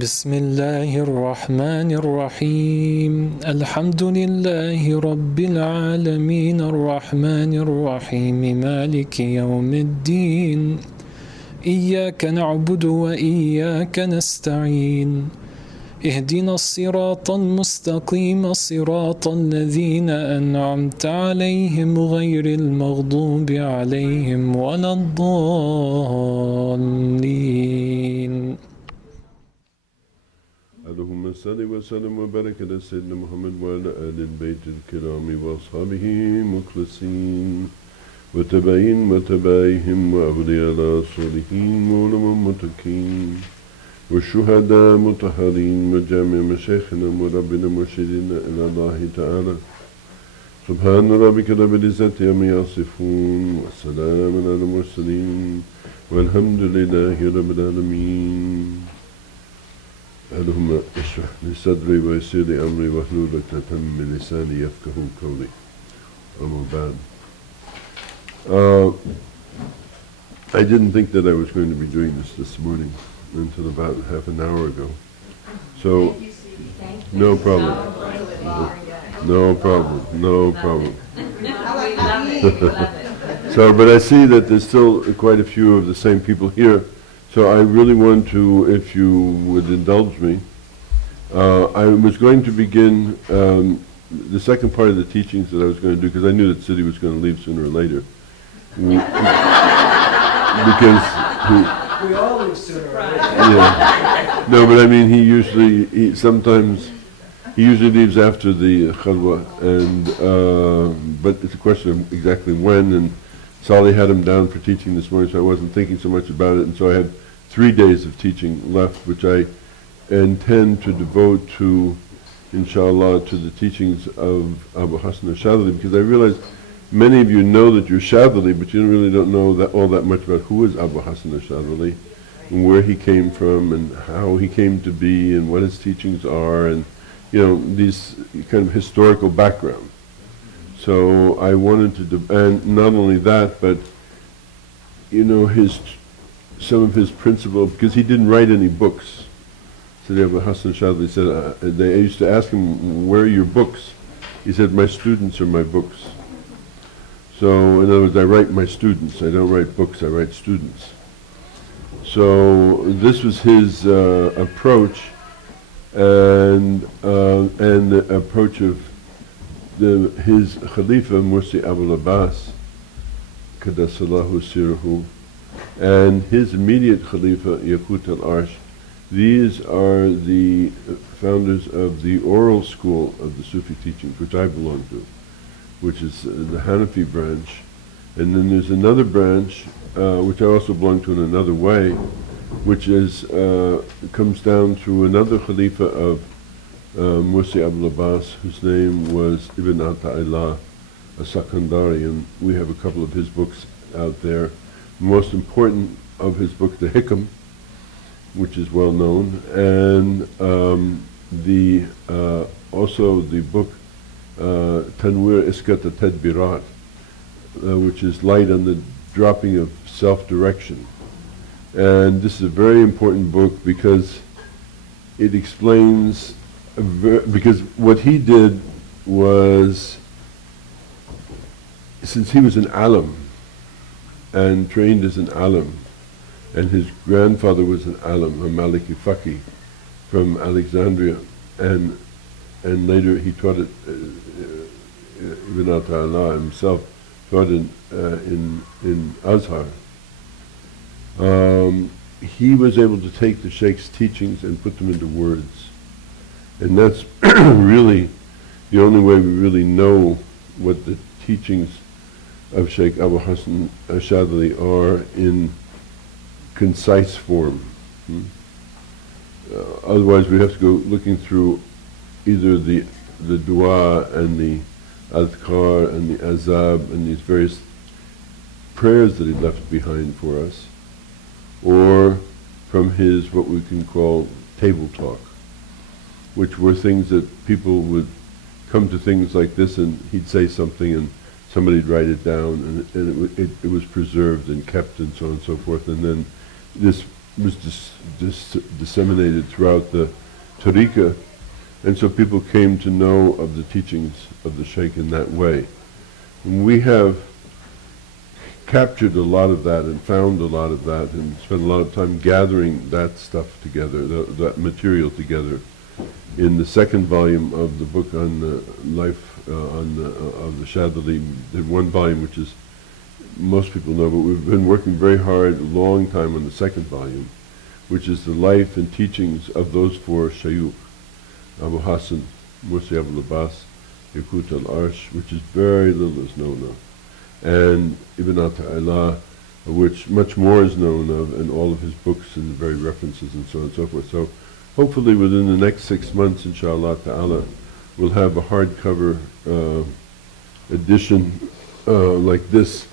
بسم الله الرحمن الرحيم الحمد لله رب العالمين الرحمن الرحيم مالك يوم الدين إياك نعبد وإياك نستعين اهدنا الصراط المستقيم صراط الذين أنعمت عليهم غير المغضوب عليهم ولا الضالين. اللهم صل وسلم وبارك على سيدنا محمد وعلى آل البيت الكرام وأصحابه مخلصين وتبعين وتبعيهم وأولياء الصالحين وعلماء متقين والشهداء مطهرين وجامع مشايخنا وربنا مرشدين إلى الله تعالى. سبحان ربك رب العزة عما يصفون والسلام على المرسلين والحمد لله رب العالمين. اللهم اشرح لي صدري ويسر لي أمري واحلل عقدة من لساني يفقهوا قولي. أما بعد. I didn't think that I was going to be doing this morning until about half an hour ago. So, no problem. No problem. No problem. So, but I see that there's still quite a few of the same people here. So I really want to, if you would indulge me, I was going to begin the second part of the teachings that I was going to do, because I knew that Siddhi was going to leave sooner or later. Because we all leave sooner or later. yeah. No, but I mean, he usually leaves after the khalwa, and but it's a question of exactly when. And Sali had him down for teaching this morning, so I wasn't thinking so much about it, and so I had 3 days of teaching left, which I intend to devote to, inshallah, to the teachings of Abu Hassan al-Shadhili, because I realize many of you know that you're Shadhili, but you really don't know all that much about who is Abu Hassan al-Shadhili, and where he came from, and how he came to be, and what his teachings are, and these kind of historical background. So I wanted to, and not only that, but some of his principle, because he didn't write any books. So Abu Hassan Shadhili said, they used to ask him, where are your books? He said, my students are my books. So in other words, I write my students. I don't write books, I write students. So this was his approach, and the approach of his Khalifa Mursi Abul Abbas, Qaddasallahu Sirahu, and his immediate Khalifa Yaqut al-Arsh. These are the founders of the oral school of the Sufi teachings, which I belong to, which is the Hanafi branch. And then there's another branch, which I also belong to in another way, which is comes down through another Khalifa of Mursi Abul Abbas, whose name was Ibn Ata'illah as-Sakandari, and we have a couple of his books out there. The most important of his book, the Hikam, which is well known, and also the book Tanwir Iskat al-Tadbirat, which is light on the dropping of self-direction. And this is a very important book because it explains, because what he did was, since he was an alim and trained as an alim, and his grandfather was an alim, a Maliki Faqih from Alexandria, and later he taught it, Ibn Ata'illah himself taught in Azhar. He was able to take the Shaykh's teachings and put them into words. And that's really the only way we really know what the teachings of Shaykh Abu Hassan al-Shadhili are in concise form. Otherwise we have to go looking through either the dua and the adhkar and the azab and these various prayers that he left behind for us, or from his what we can call table talk, which were things that people would come to things like this, and he'd say something and somebody'd write it down, and it was preserved and kept and so on and so forth. And then this was disseminated throughout the tariqah, and so people came to know of the teachings of the Shaykh in that way. And we have captured a lot of that and found a lot of that and spent a lot of time gathering that stuff together, that material together, in the second volume of the book on the life of the Shadhdhuli. The one volume which is most people know, but we've been working very hard a long time on the second volume, which is the life and teachings of those four Shaykh, Abu Hassan, Mursi Abul Abbas, Yaqut al-Arsh, which is very little is known of, and Ibn Ata'illah, which much more is known of, and all of his books and very references and so on and so forth. So hopefully within the next 6 months, inshallah ta'ala, we'll have a hardcover edition like this,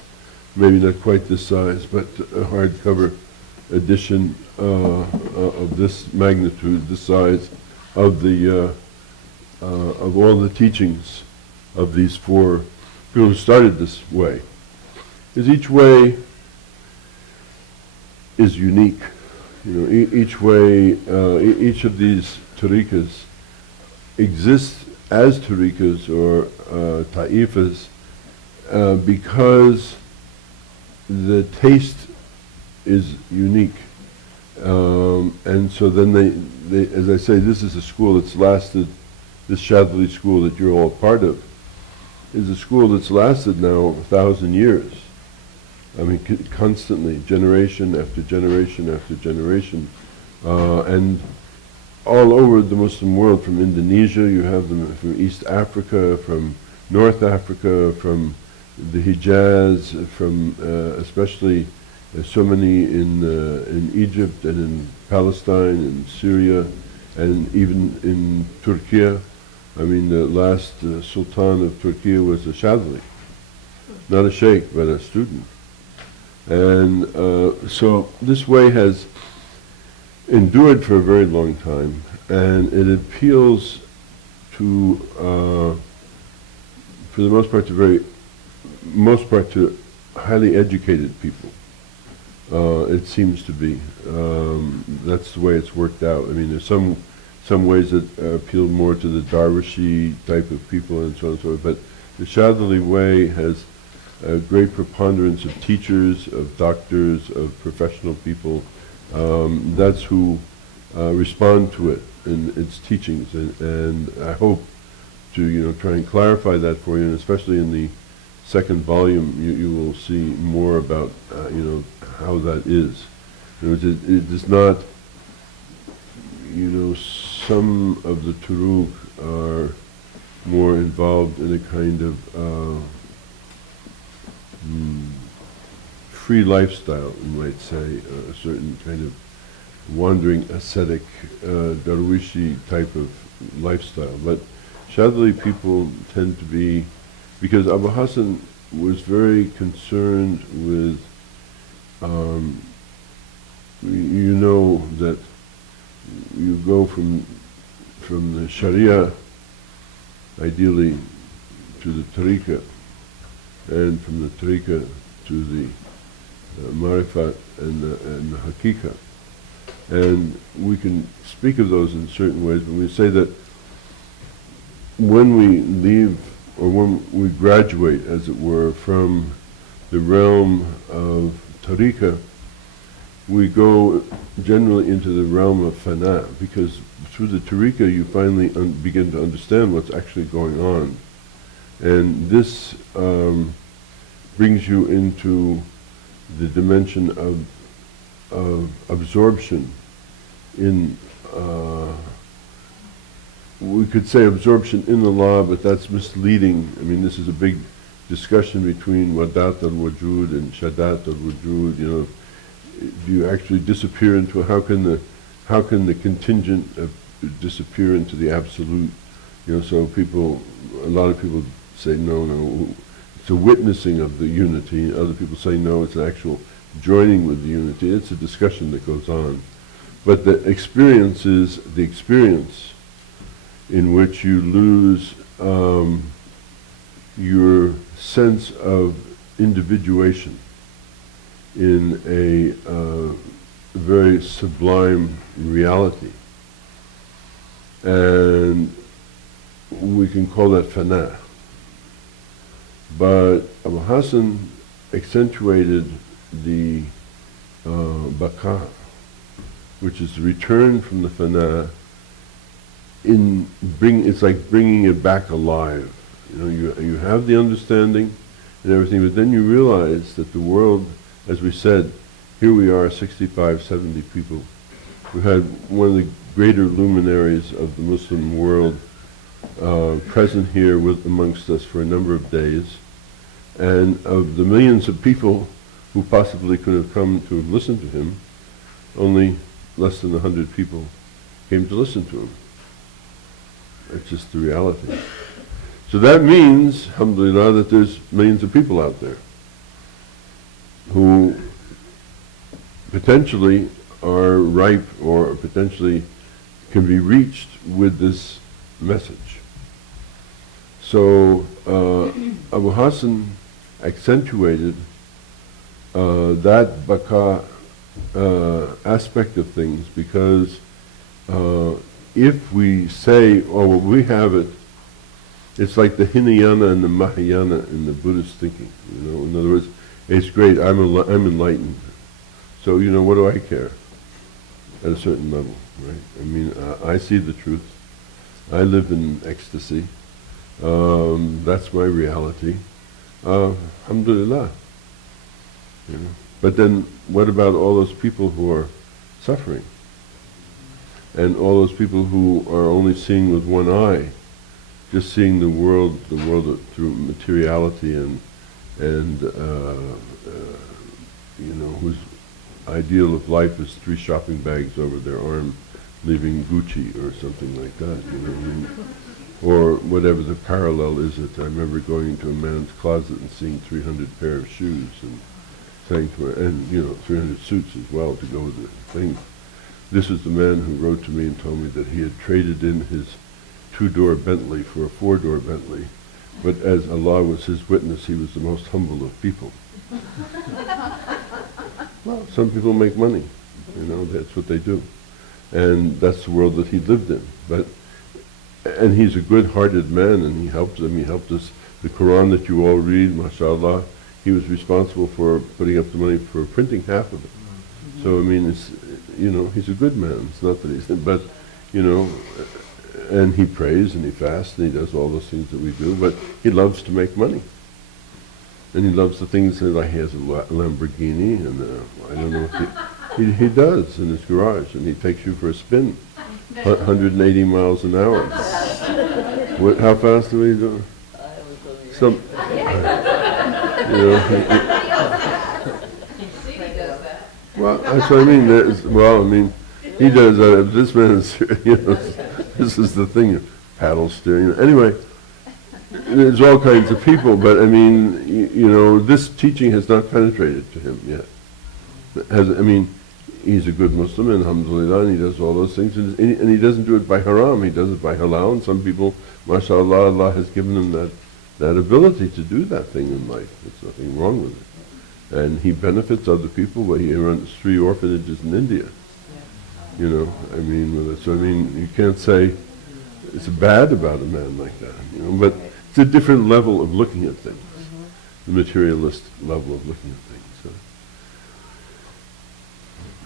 maybe not quite this size, but a hardcover edition of this magnitude, this size, of the of all the teachings of these four people who started this way. Because each way is unique. You know, each way, each of these tariqas exists as tariqas or ta'ifas because the taste is unique. And so then they, as I say, this is a school that's lasted, this Shadhdhuli school that you're all part of, is a school that's lasted now 1,000 years. I mean, constantly, generation after generation after generation. And all over the Muslim world, from Indonesia, you have them from East Africa, from North Africa, from the Hijaz, from especially so many in Egypt and in Palestine and Syria, and even in Turkey. I mean, the last Sultan of Turkey was a Shadhli, not a Shaykh, but a student. And so this way has endured for a very long time, and it appeals to, for the most part, to highly educated people. It seems to be. That's the way it's worked out. I mean, there's some ways that appeal more to the Darwishi type of people and so on and so forth, but the Shadhdhuli way has a great preponderance of teachers, of doctors, of professional people. That's who respond to it in its teachings, and I hope to try and clarify that for you, and especially in the second volume you will see more about how that is. It is not, some of the turuq are more involved in a kind of free lifestyle, you might say, a certain kind of wandering ascetic, Darwishi type of lifestyle. But Shadhdhuli people tend to be, because Abu Hassan was very concerned with, that you go from the Sharia, ideally, to the Tariqah, and from the Tariqah to the Marifat and the Haqiqah. And we can speak of those in certain ways, but we say that when we leave, or when we graduate, as it were, from the realm of Tariqah, we go generally into the realm of Fana, because through the Tariqah you finally begin to understand what's actually going on. And this brings you into the dimension of absorption in, we could say absorption in the law, but that's misleading. I mean, this is a big discussion between wadat al-wujud and shadat al-wujud. Do you actually disappear into, how can the contingent disappear into the absolute? So a lot of people say no, it's a witnessing of the unity. Other people say no, it's an actual joining with the unity. It's a discussion that goes on. But the experience is the experience in which you lose your sense of individuation in a a very sublime reality. And we can call that fana. But Abu Hassan accentuated the baqa, which is the return from the fana. It's like bringing it back alive. You know, you have the understanding and everything, but then you realize that the world, as we said, here we are, 65, 70 people. We had one of the greater luminaries of the Muslim world present here amongst us for a number of days. And of the millions of people who possibly could have come to listen to him, only less than 100 people came to listen to him. It's just the reality. So that means, alhamdulillah, that there's millions of people out there who potentially are ripe or potentially can be reached with this message. So Abu Hassan accentuated that baqa aspect of things, because if we say, oh, well, we have it, it's like the Hinayana and the Mahayana in the Buddhist thinking. You know, in other words, it's great, I'm enlightened. So, you know, what do I care? At a certain level, right? I mean, I see the truth. I live in ecstasy. That's my reality. Alhamdulillah. You know? But then, what about all those people who are suffering? And all those people who are only seeing with one eye, just seeing the world through materiality and you know, whose ideal of life is 3 shopping bags over their arm, leaving Gucci or something like that, you know, I mean, or whatever the parallel is. I remember going into a man's closet and seeing 300 pair of shoes and saying to her, and you know, 300 suits as well to go with the thing. This is the man who wrote to me and told me that he had traded in his 2-door Bentley for a 4-door Bentley, but as Allah was his witness, he was the most humble of people. Well, some people make money, you know, that's what they do. And that's the world that he lived in. And he's a good-hearted man, and he helped them. He helped us. The Qur'an that you all read, mashallah, he was responsible for putting up the money for printing half of it. So, I mean, it's, you know, he's a good man. It's not that he's, but, you know, and he prays and he fasts and he does all those things that we do, but he loves to make money. And he loves the things that, like, he has a Lamborghini, and I don't know what he does in his garage, and he takes you for a spin, 180 miles an hour. How fast do we do? Some, you know, well, that's what I mean. Well, I mean, he does that. This man is, you know, this is the thing, paddle steering. Anyway, there's all kinds of people, but I mean, you know, this teaching has not penetrated to him yet. I mean, he's a good Muslim, and alhamdulillah, and he does all those things, and he doesn't do it by haram, he does it by halal, and some people, mashallah, Allah has given them that ability to do that thing in life. There's nothing wrong with it. And he benefits other people, but he runs 3 orphanages in India. You know, I mean, so I mean, you can't say it's bad about a man like that, you know, but it's a different level of looking at things, the materialist level of looking at things.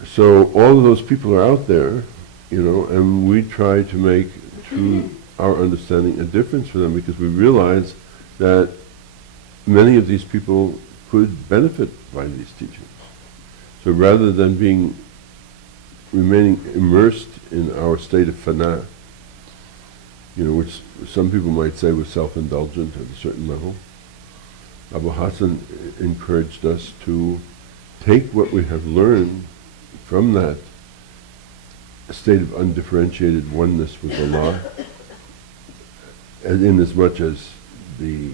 So all of those people are out there, you know, and we try to make, through our understanding, a difference for them, because we realize that many of these people could benefit by these teachings. So rather than remaining immersed in our state of fana, you know, which some people might say was self-indulgent at a certain level, Abu Hassan encouraged us to take what we have learned from that state of undifferentiated oneness with Allah, and in as much as the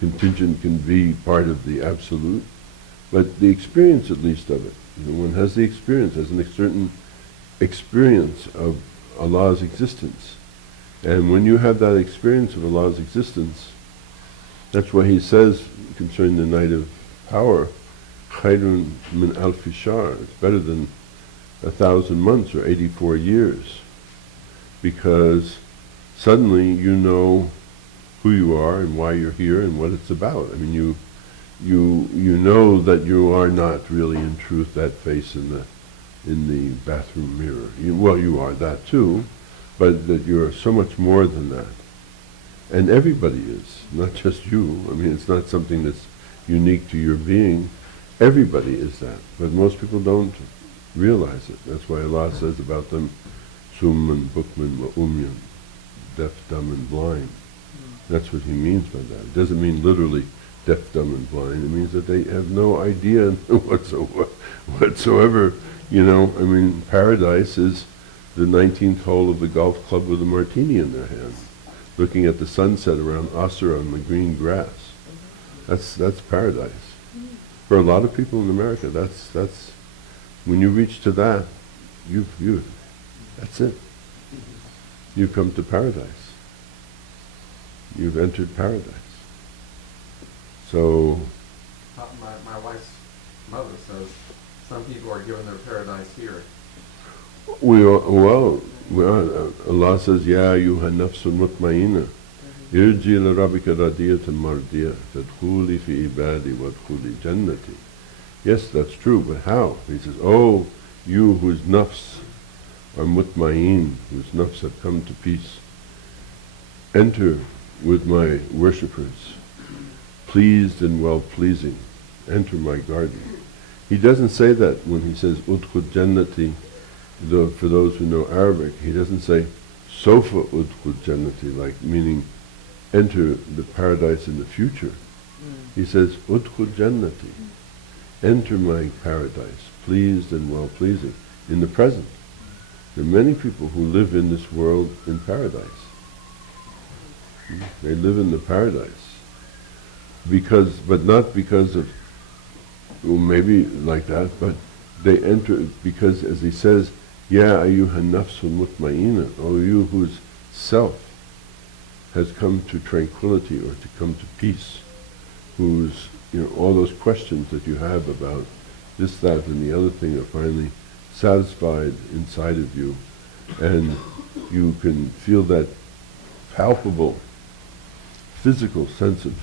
contingent can be part of the absolute, but the experience at least of it. You know, one has the experience, has a certain experience of Allah's existence. And when you have that experience of Allah's existence, that's why he says concerning the night of power, khayrun min alfi shahr. It's better than 1,000 months or 84 years, because suddenly you know who you are and why you're here and what it's about. I mean, you know that you are not really in truth that face in the bathroom mirror. Well, you are that too, but that you're so much more than that. And everybody is, not just you. I mean, it's not something that's unique to your being. Everybody is that, but most people don't realize it. That's why Allah says about them, summan, bukman, wa umyan, deaf, dumb, and blind. That's what He means by that. It doesn't mean literally deaf, dumb, and blind. It means that they have no idea whatsoever. You know, I mean, paradise is the 19th hole of the golf club with a martini in their hand, looking at the sunset around Asr on the green grass. That's paradise. For a lot of people in America, that's when you reach to that, that's it. You've come to paradise. You've entered paradise. So, my wife's mother says some people are given their paradise here. well, Allah says, Ya ayyuha nafsul mutmainna, irji ila rabbika radiyatan mardiyah, fadkhuli fi ibadi wadkhuli jannati. Yes, that's true, but how? He says, oh, you whose nafs are mutmain, whose nafs have come to peace, enter with my worshippers, pleased and well-pleasing, enter my garden. He doesn't say that when he says, udkhul jannati, for those who know Arabic, he doesn't say, sofa udkhul jannati, like meaning enter the paradise in the future. He says, udkhul jannati, enter my paradise, pleased and well-pleasing, in the present. There are many people who live in this world in paradise. They live in the paradise, but not because of, well, maybe like that, but they enter because, as he says, Ya ayyuha nafsul mutmainna, O you whose self has come to tranquility or to come to peace, whose, all those questions that you have about this, that, and the other thing are finally satisfied inside of you, and you can feel that palpable physical sense of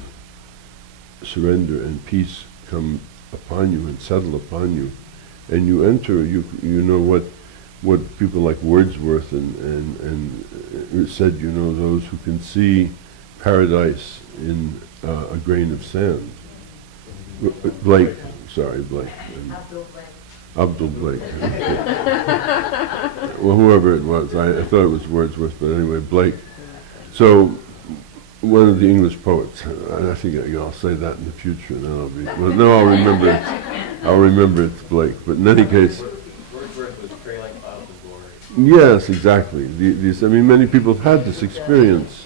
surrender and peace come upon you and settle upon you, and you enter. You know what people like Wordsworth and said. Those who can see paradise in a grain of sand. Blake. Abdul Blake. Well, whoever it was, I thought it was Wordsworth, but anyway, Blake. So, one of the English poets. I think I'll say that in the future, and then I'll be. Well, no, I'll remember it. I'll remember it's Blake. But in any case. Wordsworth was trailing clouds of glory. Yes, exactly. Many people have had this experience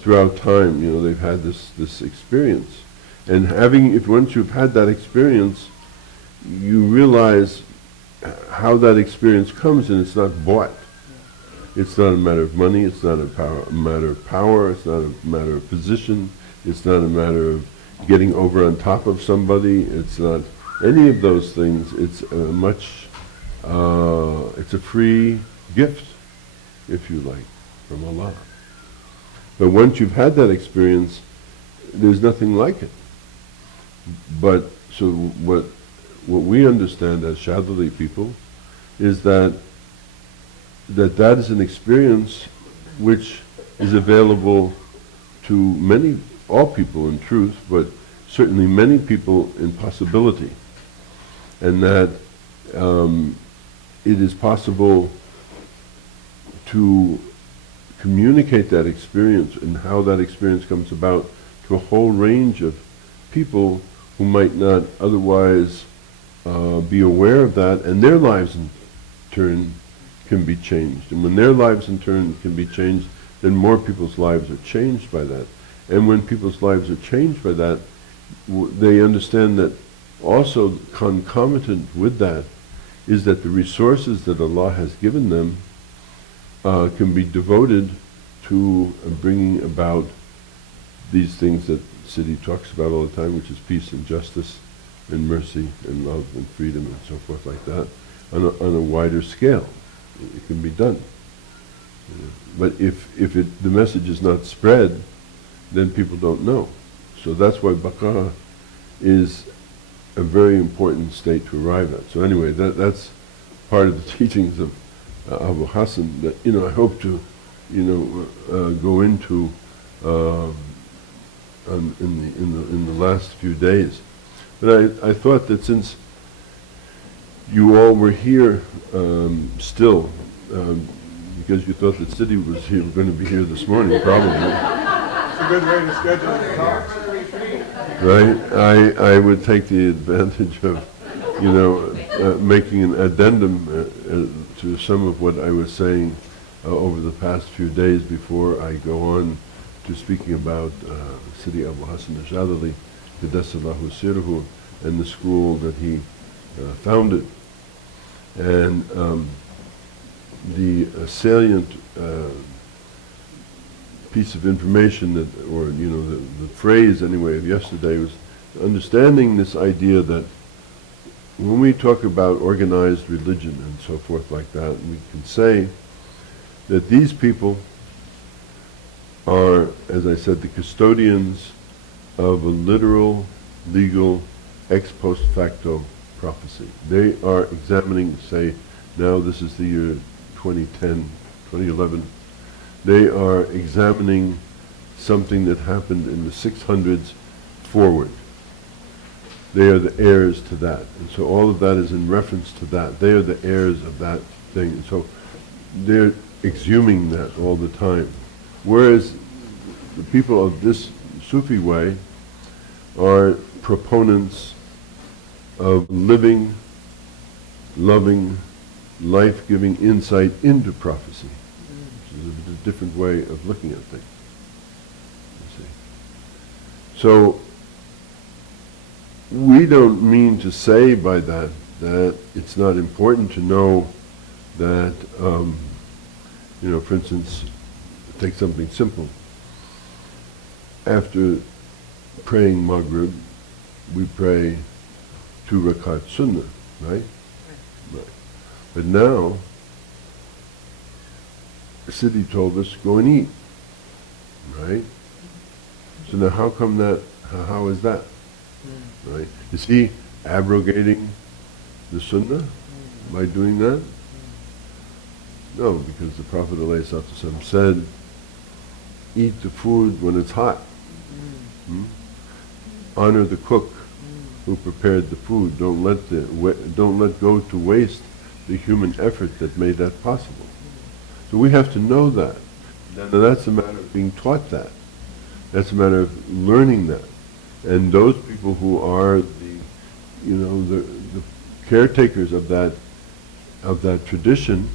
throughout time. They've had this experience, and once you've had that experience, you realize how that experience comes, and it's not bought. It's not a matter of money, it's not a matter of power, it's not a matter of position, it's not a matter of getting over on top of somebody, it's not any of those things. It's it's a free gift, if you like, from Allah. But once you've had that experience, there's nothing like it. But so what we understand as Shadhdhuli people is that is an experience which is available to all people in truth, but certainly many people in possibility, and that it is possible to communicate that experience and how that experience comes about to a whole range of people who might not otherwise be aware of that, and their lives in turn can be changed. And when their lives in turn can be changed, then more people's lives are changed by that. And when people's lives are changed by that, they understand that also concomitant with that is that the resources that Allah has given them can be devoted to bringing about these things that Siddhi talks about all the time, which is peace and justice and mercy and love and freedom and so forth like that on a wider scale. It can be done. But if the message is not spread, then people don't know. So that's why baqa is a very important state to arrive at. So anyway, that's part of the teachings of Abu Hassan that I hope to go into in the last few days. But I thought that since you all were here still, because you thought that City was here, going to be here this morning, probably. It's a good way to schedule the talks. Right? I would take the advantage of, making an addendum to some of what I was saying over the past few days before I go on to speaking about Sidi Abu Hassan al-Shadhili, Qaddasallahu Sirruhu, and the school that he founded. And the salient piece of information the phrase anyway of yesterday was understanding this idea that when we talk about organized religion and so forth like that, we can say that these people are, as I said, the custodians of a literal, legal, ex post facto prophecy. They are examining, say, now this is the year 2010, 2011, they are examining something that happened in the 600s forward. They are the heirs to that. And so all of that is in reference to that. They are the heirs of that thing. And so they're exhuming that all the time. Whereas the people of this Sufi way are proponents of living, loving, life-giving insight into prophecy. Which is a different way of looking at things. You see. So we don't mean to say by that it's not important to know that, for instance, take something simple. After praying Maghrib, we pray 2 rakat sunnah, right? Right. But now, the city told us, go and eat, right? So now how come that, how is that? Right? Is he abrogating the sunnah by doing that? No, because the Prophet ﷺ said, eat the food when it's hot. Honor the cook who prepared the food. Don't let go to waste the human effort that made that possible. So we have to know that. Now that's a matter of being taught that. That's a matter of learning that. And those people who are the caretakers of that tradition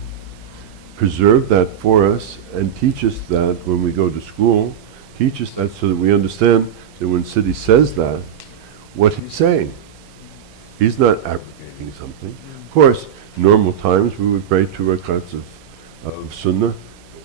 preserve that for us and teach us that when we go to school, teach us that so that we understand that when Siddhi says that, what he's saying. He's not abrogating something. Of course, normal times we would pray 2 rakats of sunnah,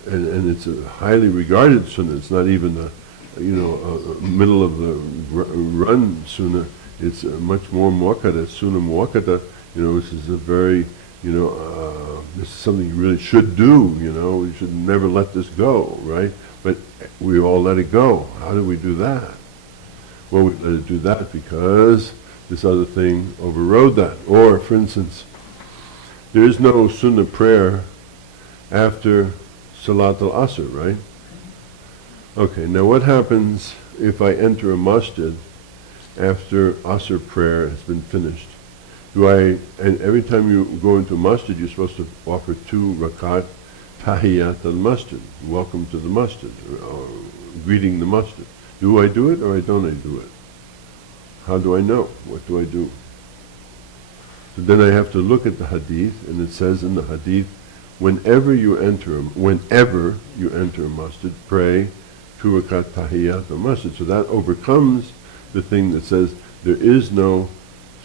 and it's a highly regarded sunnah. It's not even a middle of the run sunnah. It's much more muakkada, sunnah muakkada. This is a very, this is something you really should do. You should never let this go, right? But we all let it go. How do we do that? Well, we let it do that because this other thing overrode that. Or, for instance, there is no sunnah prayer after Salat al-Asr, right? Okay, now what happens if I enter a masjid after Asr prayer has been finished? And every time you go into a masjid, you're supposed to offer 2 rakat tahiyyat al-masjid, welcome to the masjid, or greeting the masjid. Do I do it or don't I do it? How do I know? What do I do? So then I have to look at the hadith, and it says in the hadith, whenever you enter a masjid, pray 2 rakat tahiyyat al-masjid. So that overcomes the thing that says there is no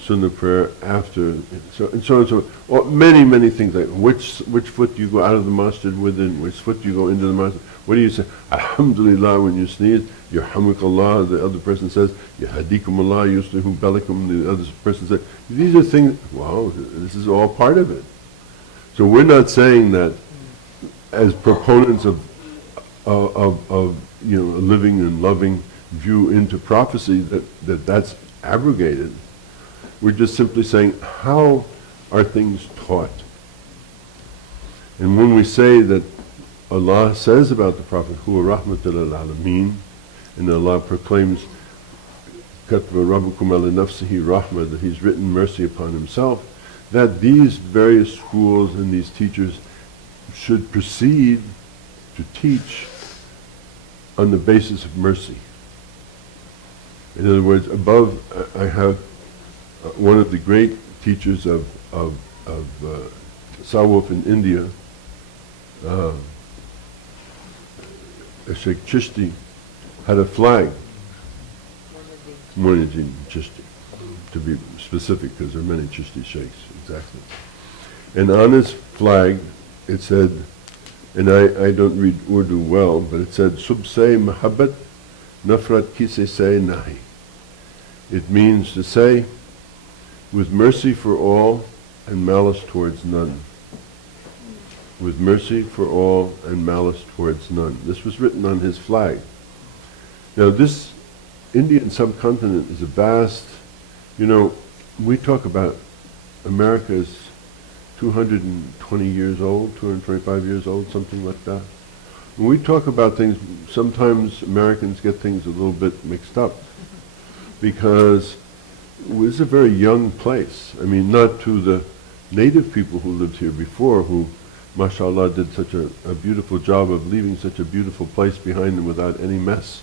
Sunnah prayer after, and so on and so on. Or many things like which foot do you go out of the masjid with, and which foot do you go into the masjid. What do you say? Alhamdulillah when you sneeze. Yarhamukallah. The other person says Yahdikumullah. Yuslihu balakum. The other person says. These are things. Wow, this is all part of it. So we're not saying that as proponents of a living and loving view into prophecy that's abrogated. We're just simply saying, how are things taught? And when we say that Allah says about the Prophet, Huwa rahmatul alameen, and Allah proclaims, Katba rabbukum ala nafsihi rahmah, that He's written mercy upon Himself, that these various schools and these teachers should proceed to teach on the basis of mercy. In other words, above, I have one of the great teachers of Tasawwuf in India, Shaykh Chishti, had a flag, Nooruddeen Chishti, to be specific, because there are many Chishti Shaykhs, exactly. And on his flag, it said, and I don't read Urdu well, but it said, Subse Mahabbat Nafrat Kise Se Nahi. It means to say, with mercy for all and malice towards none. With mercy for all and malice towards none. This was written on his flag. Now this Indian subcontinent is a vast, we talk about America is 220 years old, 225 years old, something like that. When we talk about things, sometimes Americans get things a little bit mixed up, because it's a very young place. I mean, not to the native people who lived here before, who, mashallah, did such a beautiful job of leaving such a beautiful place behind them without any mess.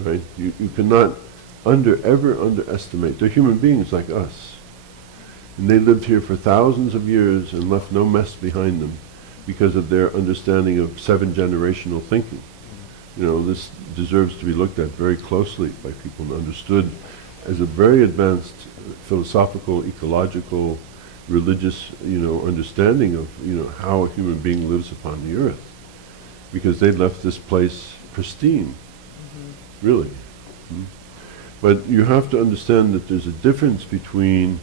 Right? You cannot ever underestimate. They're human beings like us. And they lived here for thousands of years and left no mess behind them because of their understanding of 7-generational thinking. This deserves to be looked at very closely by people and understood as a very advanced philosophical, ecological, religious, understanding of, how a human being lives upon the earth. Because they left this place pristine, really. But you have to understand that there's a difference between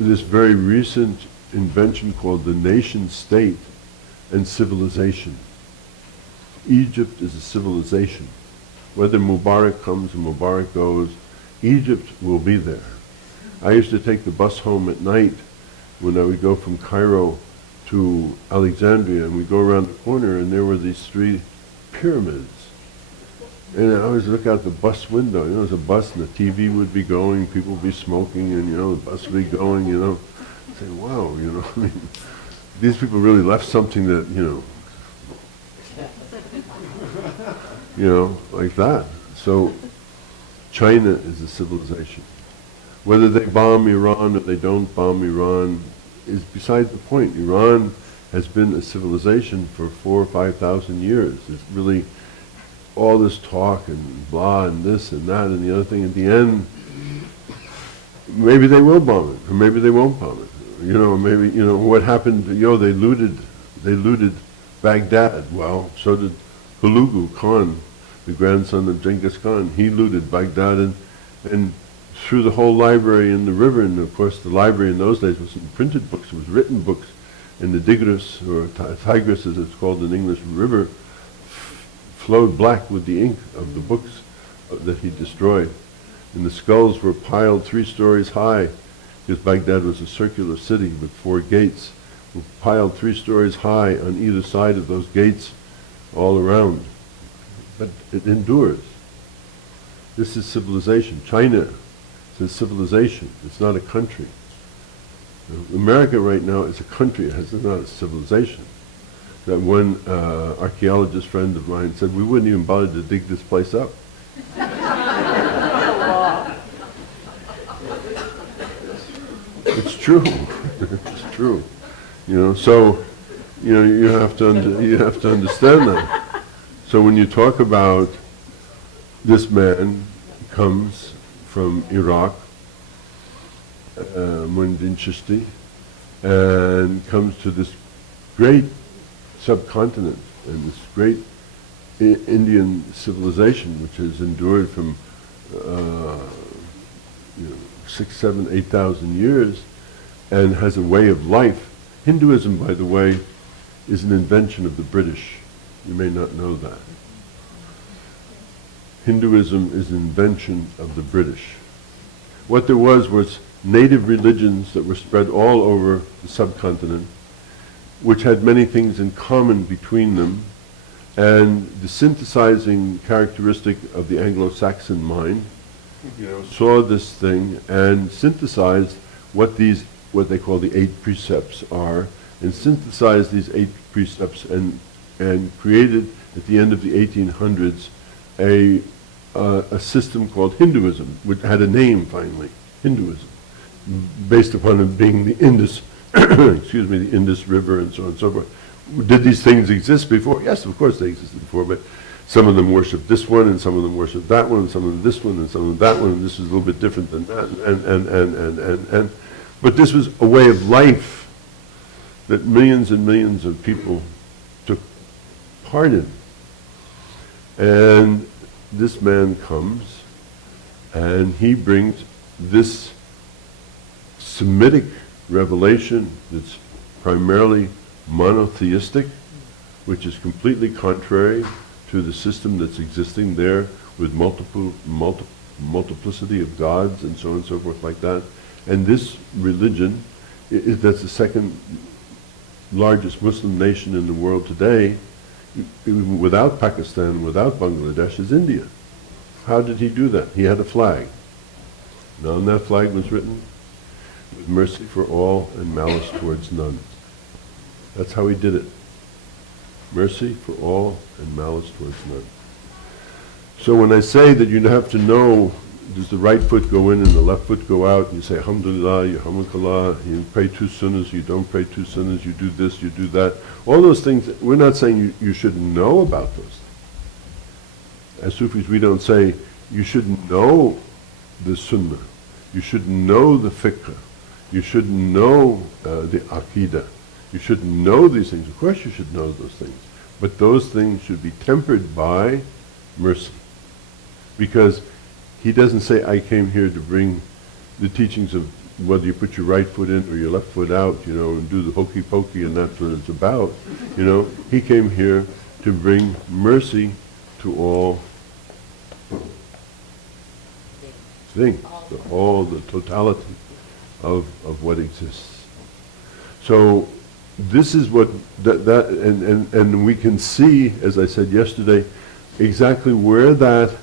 this very recent invention called the nation state and civilization. Egypt is a civilization. Whether Mubarak comes and Mubarak goes, Egypt will be there. I used to take the bus home at night when I would go from Cairo to Alexandria, and we'd go around the corner and there were these 3 pyramids. And I always look out the bus window, there's a bus and the TV would be going, people would be smoking, and the bus would be going, say, wow, I mean, these people really left something that, like that. So China is a civilization. Whether they bomb Iran or they don't bomb Iran is beside the point. Iran has been a civilization for 4,000 or 5,000 years. It's really all this talk and blah and this and that and the other thing. At the end, maybe they will bomb it, or maybe they won't bomb it. Maybe what happened. They looted Baghdad. Well, so did Hulagu Khan, the grandson of Genghis Khan. He looted Baghdad and threw the whole library in the river. And of course, the library in those days wasn't printed books; it was written books. And the Tigris, or Tigris as it's called in English, river, flowed black with the ink of the books that he destroyed. And the skulls were piled 3 stories high, because Baghdad was a circular city with 4 gates, were piled 3 stories high on either side of those gates all around. But it endures. This is civilization. China is a civilization. It's not a country. America right now is a country. It's not a civilization. That one archaeologist friend of mine said, we wouldn't even bother to dig this place up. It's true. It's true. So you have to understand that. So when you talk about this man comes from Iraq, Nooruddin Chishti, and comes to this great subcontinent and this great Indian civilization, which has endured from 6, 7, 8,000 years, and has a way of life. Hinduism, by the way, is an invention of the British. You may not know that. Hinduism is an invention of the British. What there was native religions that were spread all over the subcontinent, which had many things in common between them, and the synthesizing characteristic of the Anglo-Saxon mind, saw this thing and synthesized what they call the 8 precepts are, and synthesized these 8 precepts and created at the end of the 1800s a system called Hinduism, which had a name finally, Hinduism, based upon it being the Indus, the Indus River and so on and so forth. Did these things exist before? Yes, of course they existed before, but some of them worship this one, and some of them worship that one, and some of them this one, and some of them that one, and this is a little bit different than that, but this was a way of life that millions and millions of people took part in. And this man comes, and he brings this Semitic revelation that's primarily monotheistic, which is completely contrary to the system that's existing there with multiplicity of gods and so on and so forth like that. And this religion, that's the second largest Muslim nation in the world today, without Pakistan, without Bangladesh, is India. How did he do that? He had a flag. And on that flag was written, "With mercy for all and malice towards none." That's how he did it. Mercy for all and malice towards none. So when I say that you have to know, does the right foot go in and the left foot go out, and you say Alhamdulillah, Yarhamukallah, you pray 2 sunnahs, you don't pray 2 sunnahs, you do this, you do that, all those things, we're not saying you shouldn't know about those things. As Sufis, we don't say you shouldn't know the sunnah, you shouldn't know the fiqh, you shouldn't know the aqidah, you shouldn't know these things. Of course you should know those things, but those things should be tempered by mercy. Because he doesn't say, I came here to bring the teachings of whether you put your right foot in or your left foot out, and do the hokey pokey, and that's what it's about. He came here to bring mercy to all things, all the totality of what exists. So this is what and we can see, as I said yesterday, exactly where that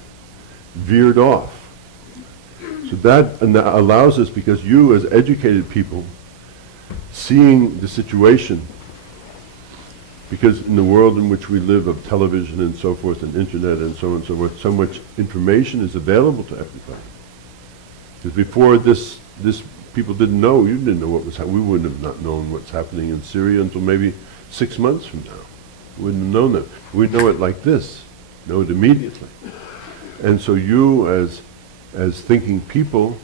veered off. So that allows us, because you as educated people, seeing the situation, because in the world in which we live of television and so forth and internet and so on and so forth, so much information is available to everybody. Because before this people didn't know, you didn't know what was happening. We wouldn't have not known what's happening in Syria until maybe 6 months from now. We wouldn't have known that. We'd know it like this, know it immediately. And so you, as thinking people,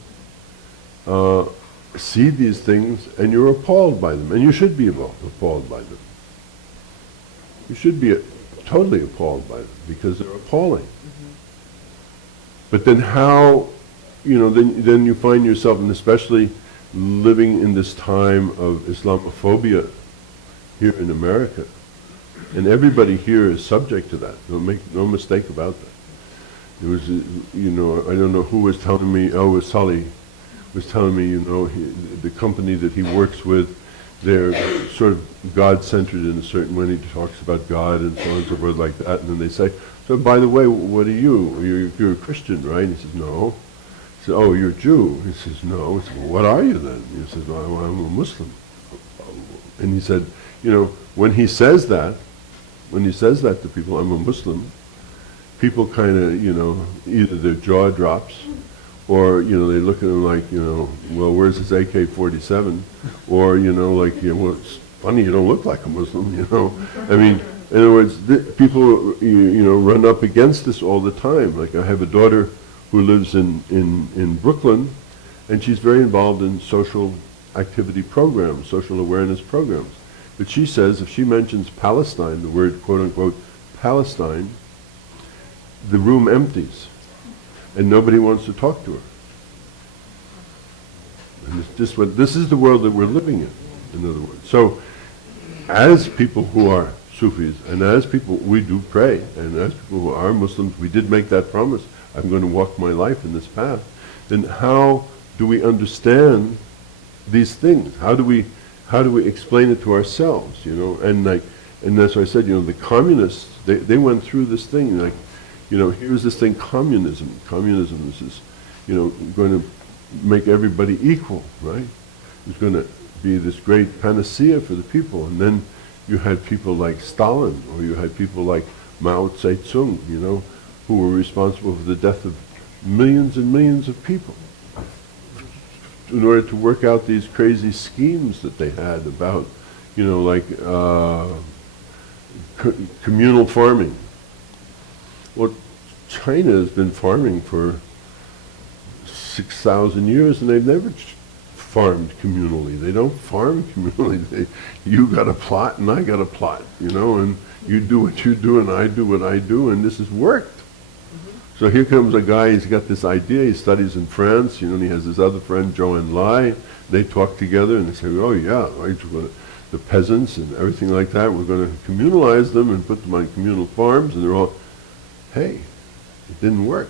see these things and you're appalled by them, and you should be appalled by them. You should be totally appalled by them because they're appalling. But then how, then you find yourself, and especially living in this time of Islamophobia here in America, and everybody here is subject to that. Make no mistake about that. It was, I don't know who was telling me, it was Sully, was telling me, the company that he works with, they're sort of God-centered in a certain way. He talks about God and so on and so forth like that. And then they say, so by the way, what are you? You're a Christian, right? And he says, no. He says, oh, you're a Jew. He says, no. He says, well, what are you then? He says, well, I'm a Muslim. And he said, when he says that to people, I'm a Muslim, people kind of, either their jaw drops, or, they look at him like, well, where's his AK-47? Or, well, it's funny, you don't look like a Muslim, I mean, in other words, people, run up against this all the time. Like, I have a daughter who lives in Brooklyn, And she's very involved in social activity programs, social awareness programs. But she says if she mentions Palestine, the word quote-unquote Palestine, the room empties and nobody wants to talk to her. And it's just this is the world that we're living in other words. So as people who are Sufis, and as people, we do pray, and as people who are Muslims, we did make that promise, I'm going to walk my life in this path. Then how do we understand these things? How do we explain it to ourselves, you know? And that's why I said, you know, the communists, they went through this thing, like, you know, here's this thing, communism. Communism is, you know, going to make everybody equal, right? It's going to be this great panacea for the people. And then you had people like Stalin, or you had people like Mao Zedong, you know, who were responsible for the death of millions and millions of people in order to work out these crazy schemes that they had about, you know, like communal farming. Well, China has been farming for 6,000 years, and they've never farmed communally. They don't farm communally. You got a plot and I got a plot, you know, and you do what you do and I do what I do, and this has worked. So here comes a guy, he's got this idea, he studies in France, you know, and he has this other friend, Zhou Enlai. They talk together and they say, oh yeah, right, the peasants and everything like that, we're going to communalize them and put them on communal farms, and they're all, hey, it didn't work.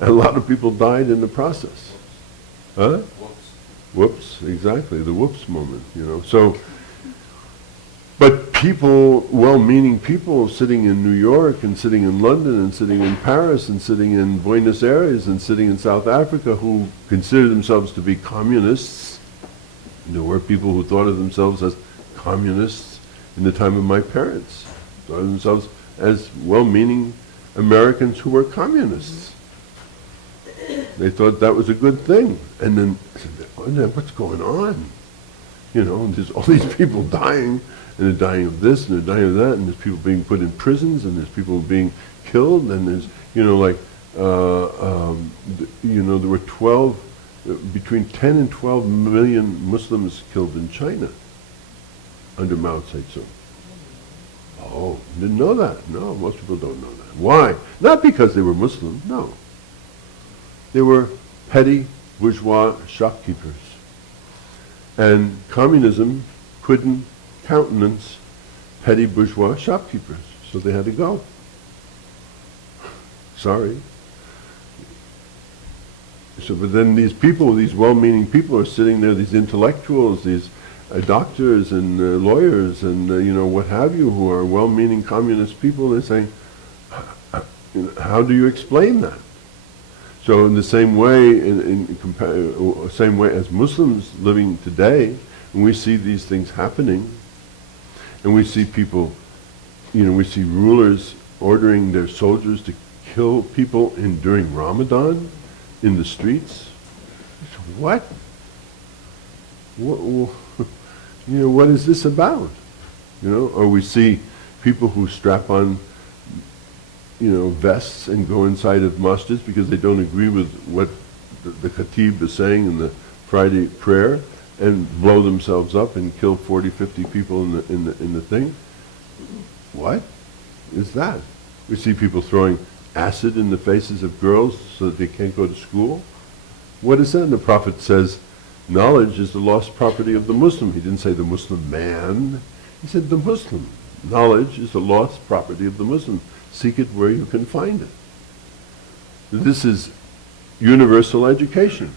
And a lot of people died in the process. Huh? Whoops, exactly, the whoops moment, you know. So, but people, well-meaning people sitting in New York and sitting in London and sitting in Paris and sitting in Buenos Aires and sitting in South Africa who consider themselves to be communists. There were people who thought of themselves as communists in the time of my parents, thought of themselves as well-meaning Americans who were communists. They thought that was a good thing. And then I said, oh, what's going on? You know, there's all these people dying, and they're dying of this, and they're dying of that, and there's people being put in prisons, and there's people being killed, and there's, you know, like, you know, there were between 10 and 12 million Muslims killed in China under Mao Zedong. Oh, didn't know that. No, most people don't know that. Why? Not because they were Muslim, no. They were petty bourgeois shopkeepers. And communism couldn't countenance petty bourgeois shopkeepers, so they had to go. Sorry. So, but then these people, these well-meaning people are sitting there, these intellectuals, these doctors and lawyers and, you know, what have you, who are well-meaning communist people, they're saying, how do you explain that? So in the same way, same way as Muslims living today, and we see these things happening, and we see people, you know, we see rulers ordering their soldiers to kill people during Ramadan in the streets. What? You know, what is this about? You know, or we see people who strap on, you know, vests and go inside of masjids because they don't agree with what the khatib is saying in the Friday prayer, and blow themselves up and kill 40, 50 people in the thing. What is that? We see people throwing acid in the faces of girls so that they can't go to school. What is that? And the Prophet says, knowledge is the lost property of the Muslim. He didn't say the Muslim man. He said the Muslim. Knowledge is the lost property of the Muslim. Seek it where you can find it. This is universal education.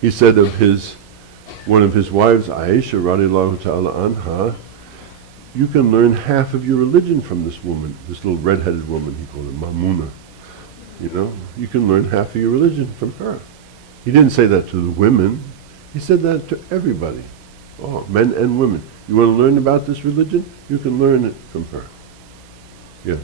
He said of one of his wives, Aisha radiallahu ta'ala anha, you can learn half of your religion from this woman, this little red-headed woman, he called her Mamuna. You know, you can learn half of your religion from her. He didn't say that to the women. He said that to everybody, all men and women. You want to learn about this religion? You can learn it from her. Yes.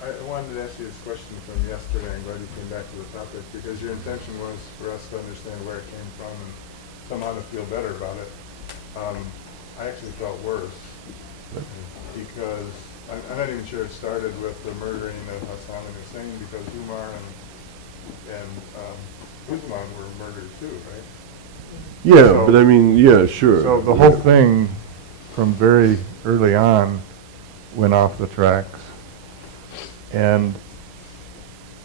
I wanted to ask you this question from yesterday. I'm glad you came back to the topic, because your intention was for us to understand where it came from and somehow to feel better about it. I actually felt worse, because I'm not even sure it started with the murdering of Hassan and Hussein, because Umar and and Uthman were murdered too, right? Yeah, So- but I mean, yeah, sure. So the whole thing, from very early on, went off the tracks. And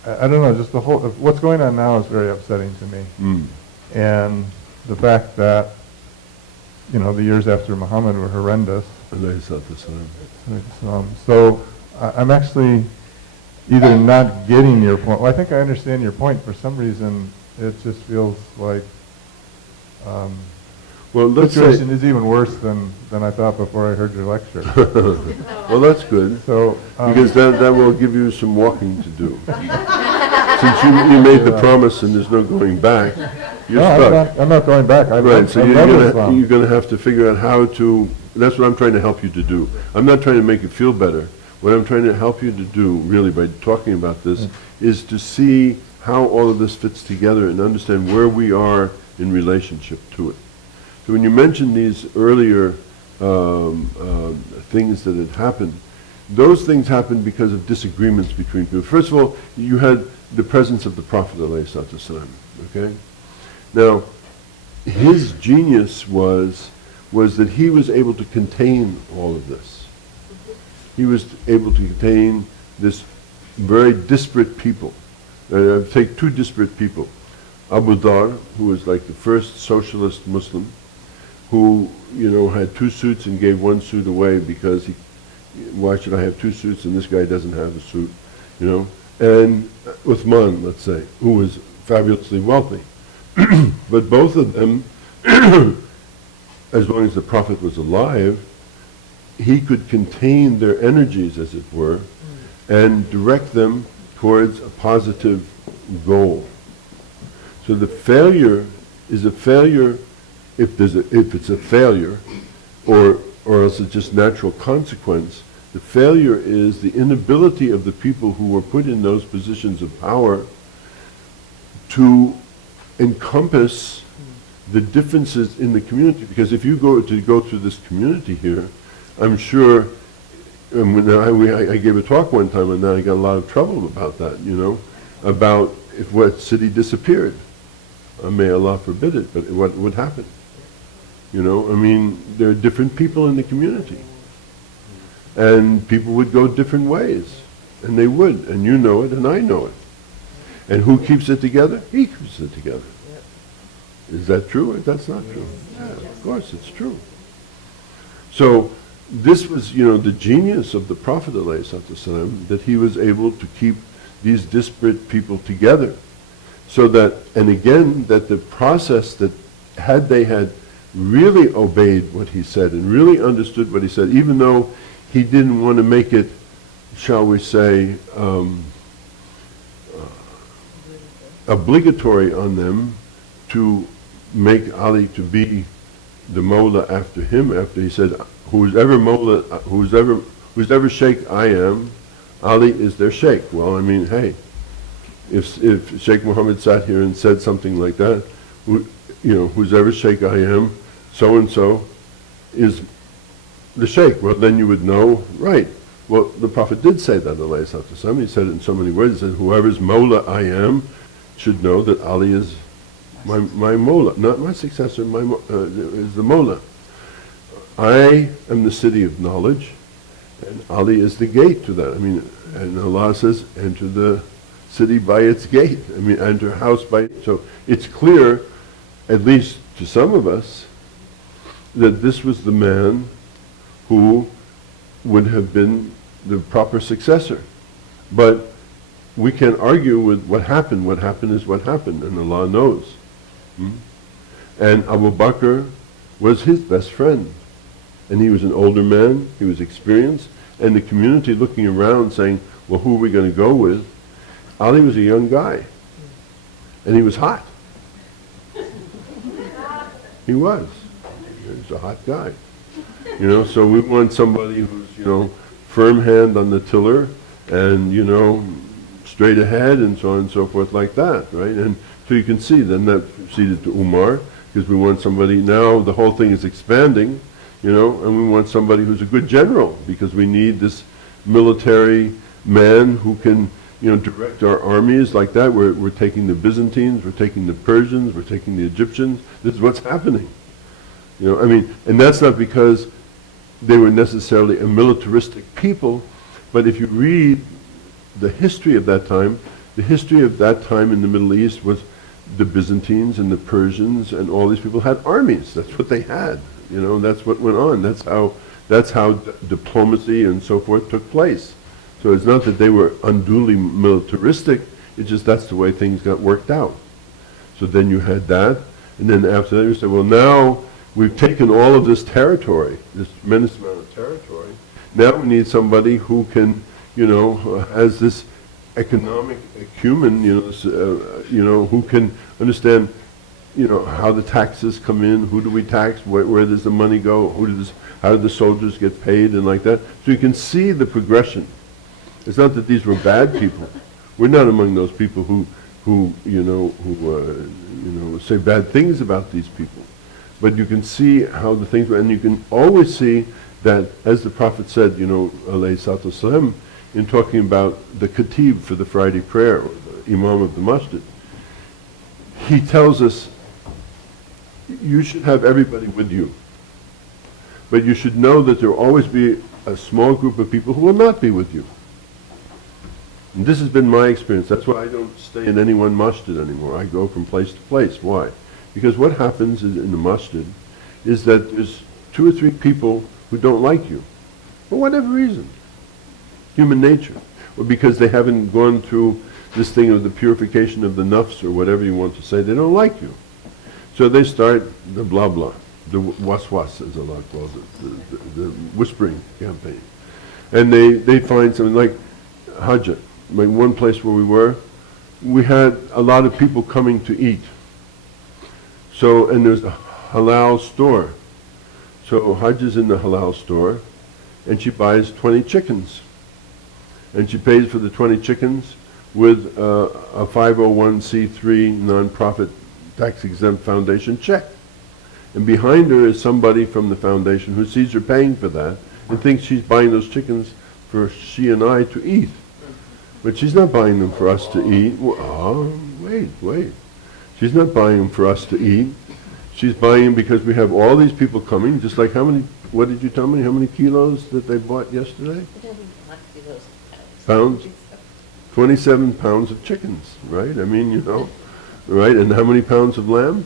I don't know, just the whole, what's going on now is very upsetting to me. Mm. And the fact that, you know, the years after Muhammad were horrendous. Alayhi salatu wasalam. So I'm actually either not getting your point. Well, I think I understand your point. For some reason, it just feels like Well, the let's situation say, is even worse than I thought before I heard your lecture. well, that's good, So because that will give you some walking to do. Since you made the promise and there's no going back, you're no, stuck. I'm not going back. I Right, so I you're love gonna, Islam. you're gonna have to figure out how to, that's what I'm trying to help you to do. I'm not trying to make you feel better. What I'm trying to help you to do, really, by talking about this, is to see how all of this fits together and understand where we are in relationship to it. So when you mentioned these earlier things that had happened, those things happened because of disagreements between people. First of all, you had the presence of the Prophet ﷺ, okay? Now, his genius was that he was able to contain all of this. He was able to contain this very disparate people. Take two disparate people. Abu Dhar, who was like the first socialist Muslim, who, you know, had two suits and gave one suit away because why should I have two suits and this guy doesn't have a suit, you know? And Uthman, let's say, who was fabulously wealthy. But both of them, as long as the Prophet was alive, he could contain their energies, as it were, and direct them towards a positive goal. So the failure is a failure if it's a failure, or else it's just natural consequence. The failure is the inability of the people who were put in those positions of power to encompass the differences in the community. Because if you go through this community here, I'm sure, I gave a talk one time and then I got a lot of trouble about that, you know, about if what city disappeared. May Allah forbid it, but what would happen? You know, I mean, there are different people in the community. And people would go different ways. And they would, and you know it, and I know it. And who keeps it together? He keeps it together. Is that true or that's not true? Yeah, of course it's true. So this was, you know, the genius of the Prophet ﷺ, that he was able to keep these disparate people together. So that, and again, that the process that had they had really obeyed what he said and really understood what he said, even though he didn't want to make it, shall we say, obligatory on them to make Ali to be the Mawla after him, after he said, who's ever Shaykh I am, Ali is their Shaykh. Well, I mean, hey, if Shaykh Muhammad sat here and said something like that, you know, who's ever Shaykh I am, so and so is the Shaykh. Well, then you would know, right. Well, the Prophet did say that, alayhi salatu wasalam. He said it in so many words. He said, whoever's Mawla I am should know that Ali is my Mawla, not my successor, is the Mawla. I am the city of knowledge, and Ali is the gate to that. I mean, and Allah says, enter the city by its gate. I mean, enter a house by. So it's clear, at least to some of us, that this was the man who would have been the proper successor. But we can argue with what happened. What happened is what happened, and Allah knows. And Abu Bakr was his best friend. And he was an older man, he was experienced, and the community looking around saying, well, who are we going to go with? Ali was a young guy, and he was hot. He was a hot guy. You know, so we want somebody who's, you know, firm hand on the tiller, and, you know, straight ahead, and so on and so forth like that, right? And so you can see, then that proceeded to Umar, because we want somebody, now the whole thing is expanding, you know, and we want somebody who's a good general, because we need this military man who can, direct our armies like that. We're taking the Byzantines, we're taking the Persians, we're taking the Egyptians. This is what's happening. And that's not because they were necessarily a militaristic people, but if you read the history of that time, the history of that time in the Middle East was the Byzantines and the Persians and all these people had armies. That's what they had. That's what went on. That's how diplomacy and so forth took place. So it's not that they were unduly militaristic, it's just that's the way things got worked out. So then you had that, and then after that you said, well, now we've taken all of this territory, this tremendous amount of territory. Now we need somebody who can, has this economic acumen, who can understand, how the taxes come in, who do we tax, where does the money go, how do the soldiers get paid, and like that. So you can see the progression. It's not that these were bad people. We're not among those people who say bad things about these people. But you can see how the things were, and you can always see that, as the Prophet said, alayhi salatu wasalam, in talking about the khatib for the Friday prayer, or the imam of the masjid, he tells us, you should have everybody with you. But you should know that there will always be a small group of people who will not be with you. And this has been my experience. That's why I don't stay in any one masjid anymore. I go from place to place. Why? Because what happens in the masjid is that there's 2 or 3 people who don't like you, for whatever reason. Human nature. Or because they haven't gone through this thing of the purification of the nafs, or whatever you want to say. They don't like you. So they start the blah blah, the waswas, as Allah calls it, the whispering campaign. And they find something like hajj. Like one place where we had a lot of people coming to eat. So, and there's a halal store. So Hajj is in the halal store, and she buys 20 chickens. And she pays for the 20 chickens with a 501c3 non-profit tax-exempt foundation check. And behind her is somebody from the foundation who sees her paying for that and thinks she's buying those chickens for she and I to eat. But she's not buying them for us to eat. Wait. She's not buying them for us to eat. She's buying them because we have all these people coming, just like what did you tell me, how many kilos that they bought yesterday? Pounds? 27 pounds of chickens, right? Right? And how many pounds of lamb?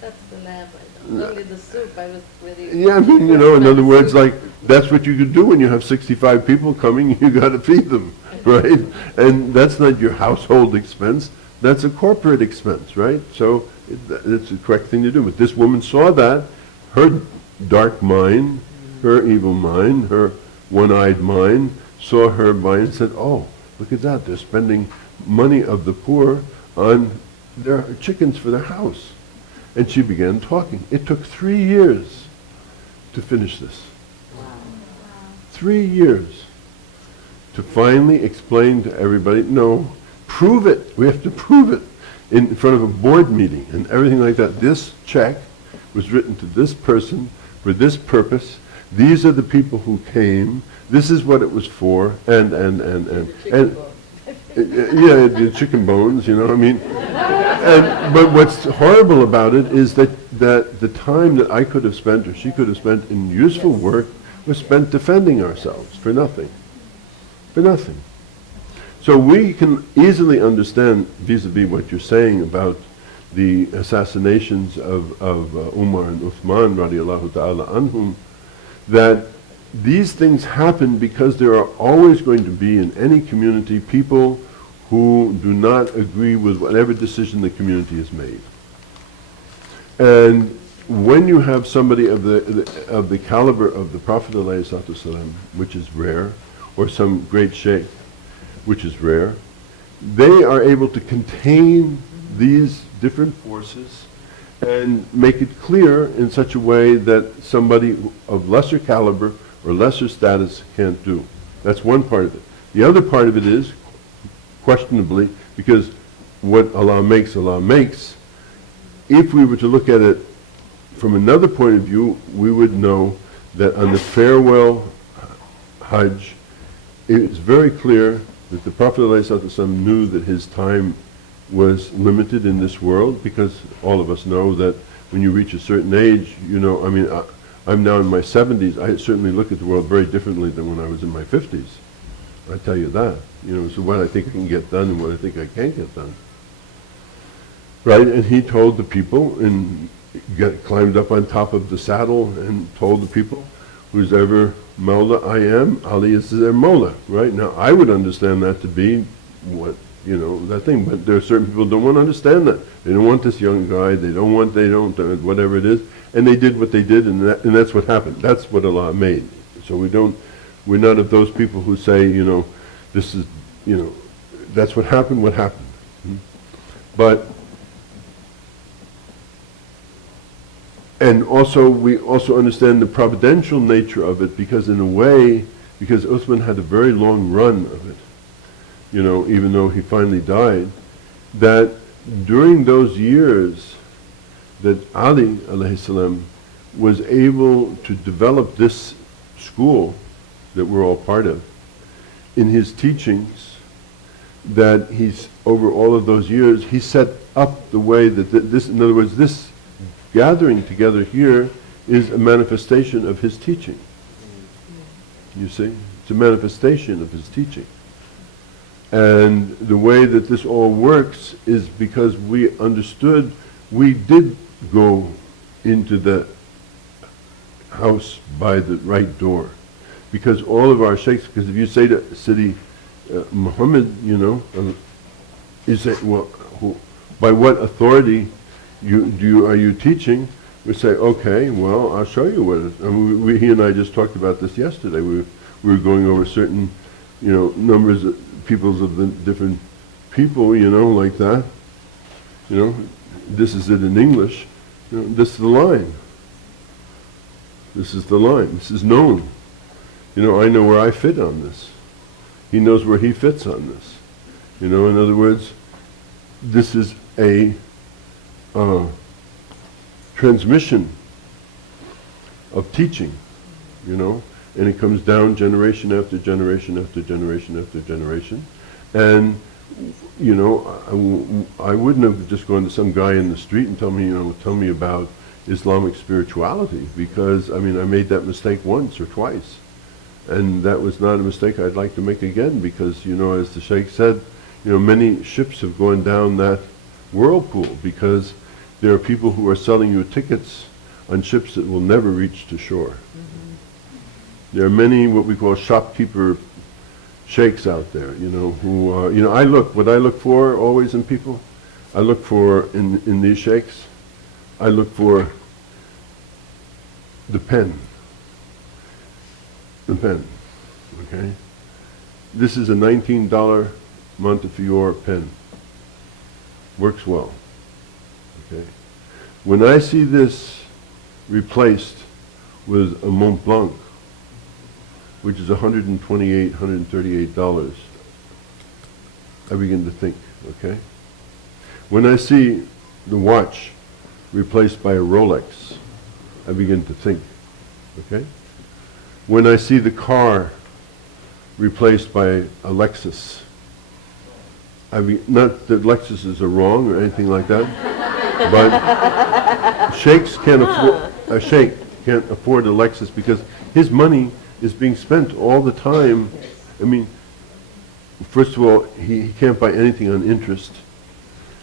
That's the lamb. Only the soup, I was really... Yeah, in other words, like, that's what you could do when you have 65 people coming, you got to feed them, right? And that's not your household expense, that's a corporate expense, right? So it's the correct thing to do. But this woman saw that, her dark mind, her evil mind, her one-eyed mind, saw her mind and said, oh, look at that, they're spending money of the poor on their chickens for their house. And she began talking. It took 3 years to finish this. 3 years to finally explain to everybody, no, prove it. We have to prove it in front of a board meeting and everything like that. This check was written to this person for this purpose. These are the people who came. This is what it was for. And yeah, the chicken bones, but what's horrible about it is that the time that I could have spent, or she could have spent in useful work, was spent defending ourselves for nothing. For nothing. So we can easily understand, vis-a-vis what you're saying about the assassinations of Umar and Uthman, radiallahu ta'ala anhum, that these things happen because there are always going to be in any community people who do not agree with whatever decision the community has made. And when you have somebody of the caliber of the Prophet ﷺ, which is rare, or some great Shaykh, which is rare, they are able to contain these different forces and make it clear in such a way that somebody of lesser caliber or lesser status can't do. That's one part of it. The other part of it is, questionably, because what Allah makes, if we were to look at it from another point of view, we would know that on the farewell Hajj, it is very clear That the Prophet ﷺ knew that his time was limited in this world, because all of us know that when you reach a certain age, you know, I mean, I'm now in my 70s, I certainly look at the world very differently than when I was in my 50s. I tell you that. You know, so what I think I can get done and what I think I can't get done. Right, and he told the people, and climbed up on top of the saddle and told the people, who's ever Mawla I am, Ali is their Mawla, right? Now, I would understand that to be what, you know, that thing, but there are certain people who don't want to understand that. They don't want this young guy, whatever it is, and they did what they did, and that's what happened. That's what Allah made. So we're not of those people who say, you know, this is, you know, that's what happened. But, and also, we also understand the providential nature of it, because in a way, because Uthman had a very long run of it, you know, even though he finally died, that during those years that Ali alayhi salam was able to develop this school that we're all part of, in his teachings, that he's, over all of those years, he set up the way that this, in other words, this gathering together here is a manifestation of his teaching. You see? It's a manifestation of his teaching. And the way that this all works is because we understood, we did go into the house by the right door. Because all of our sheikhs, because if you say to Sidi Muhammad, you know, you say, well, by what authority are you teaching? We say, okay, well, I'll show you what it is. And he and I just talked about this yesterday. We were going over certain, you know, numbers of peoples of the different people, you know, like that. You know, this is it in English. You know, this is the line. This is the line. This is known. You know, I know where I fit on this. He knows where he fits on this. You know, in other words, this is a transmission of teaching, you know, and it comes down generation after generation after generation after generation. And, you know, I wouldn't have just gone to some guy in the street and tell me about Islamic spirituality, because, I mean, I made that mistake once or twice. And that was not a mistake I'd like to make again, because, you know, as the Shaykh said, you know, many ships have gone down that whirlpool, because there are people who are selling you tickets on ships that will never reach to shore. There are many what we call shopkeeper sheikhs out there, you know, who are, you know, what I look for always in people, I look for, in these sheikhs, I look for the pen. The pen, okay? This is a $19 Montefiore pen. Works well, okay? When I see this replaced with a Mont Blanc, which is $128, $138, I begin to think, okay? When I see the watch replaced by a Rolex, I begin to think, okay? When I see the car replaced by a Lexus, not that Lexuses are wrong or anything like that, but sheikhs can't afford, a sheikh can't afford a Lexus because his money is being spent all the time. I mean, first of all, he can't buy anything on interest,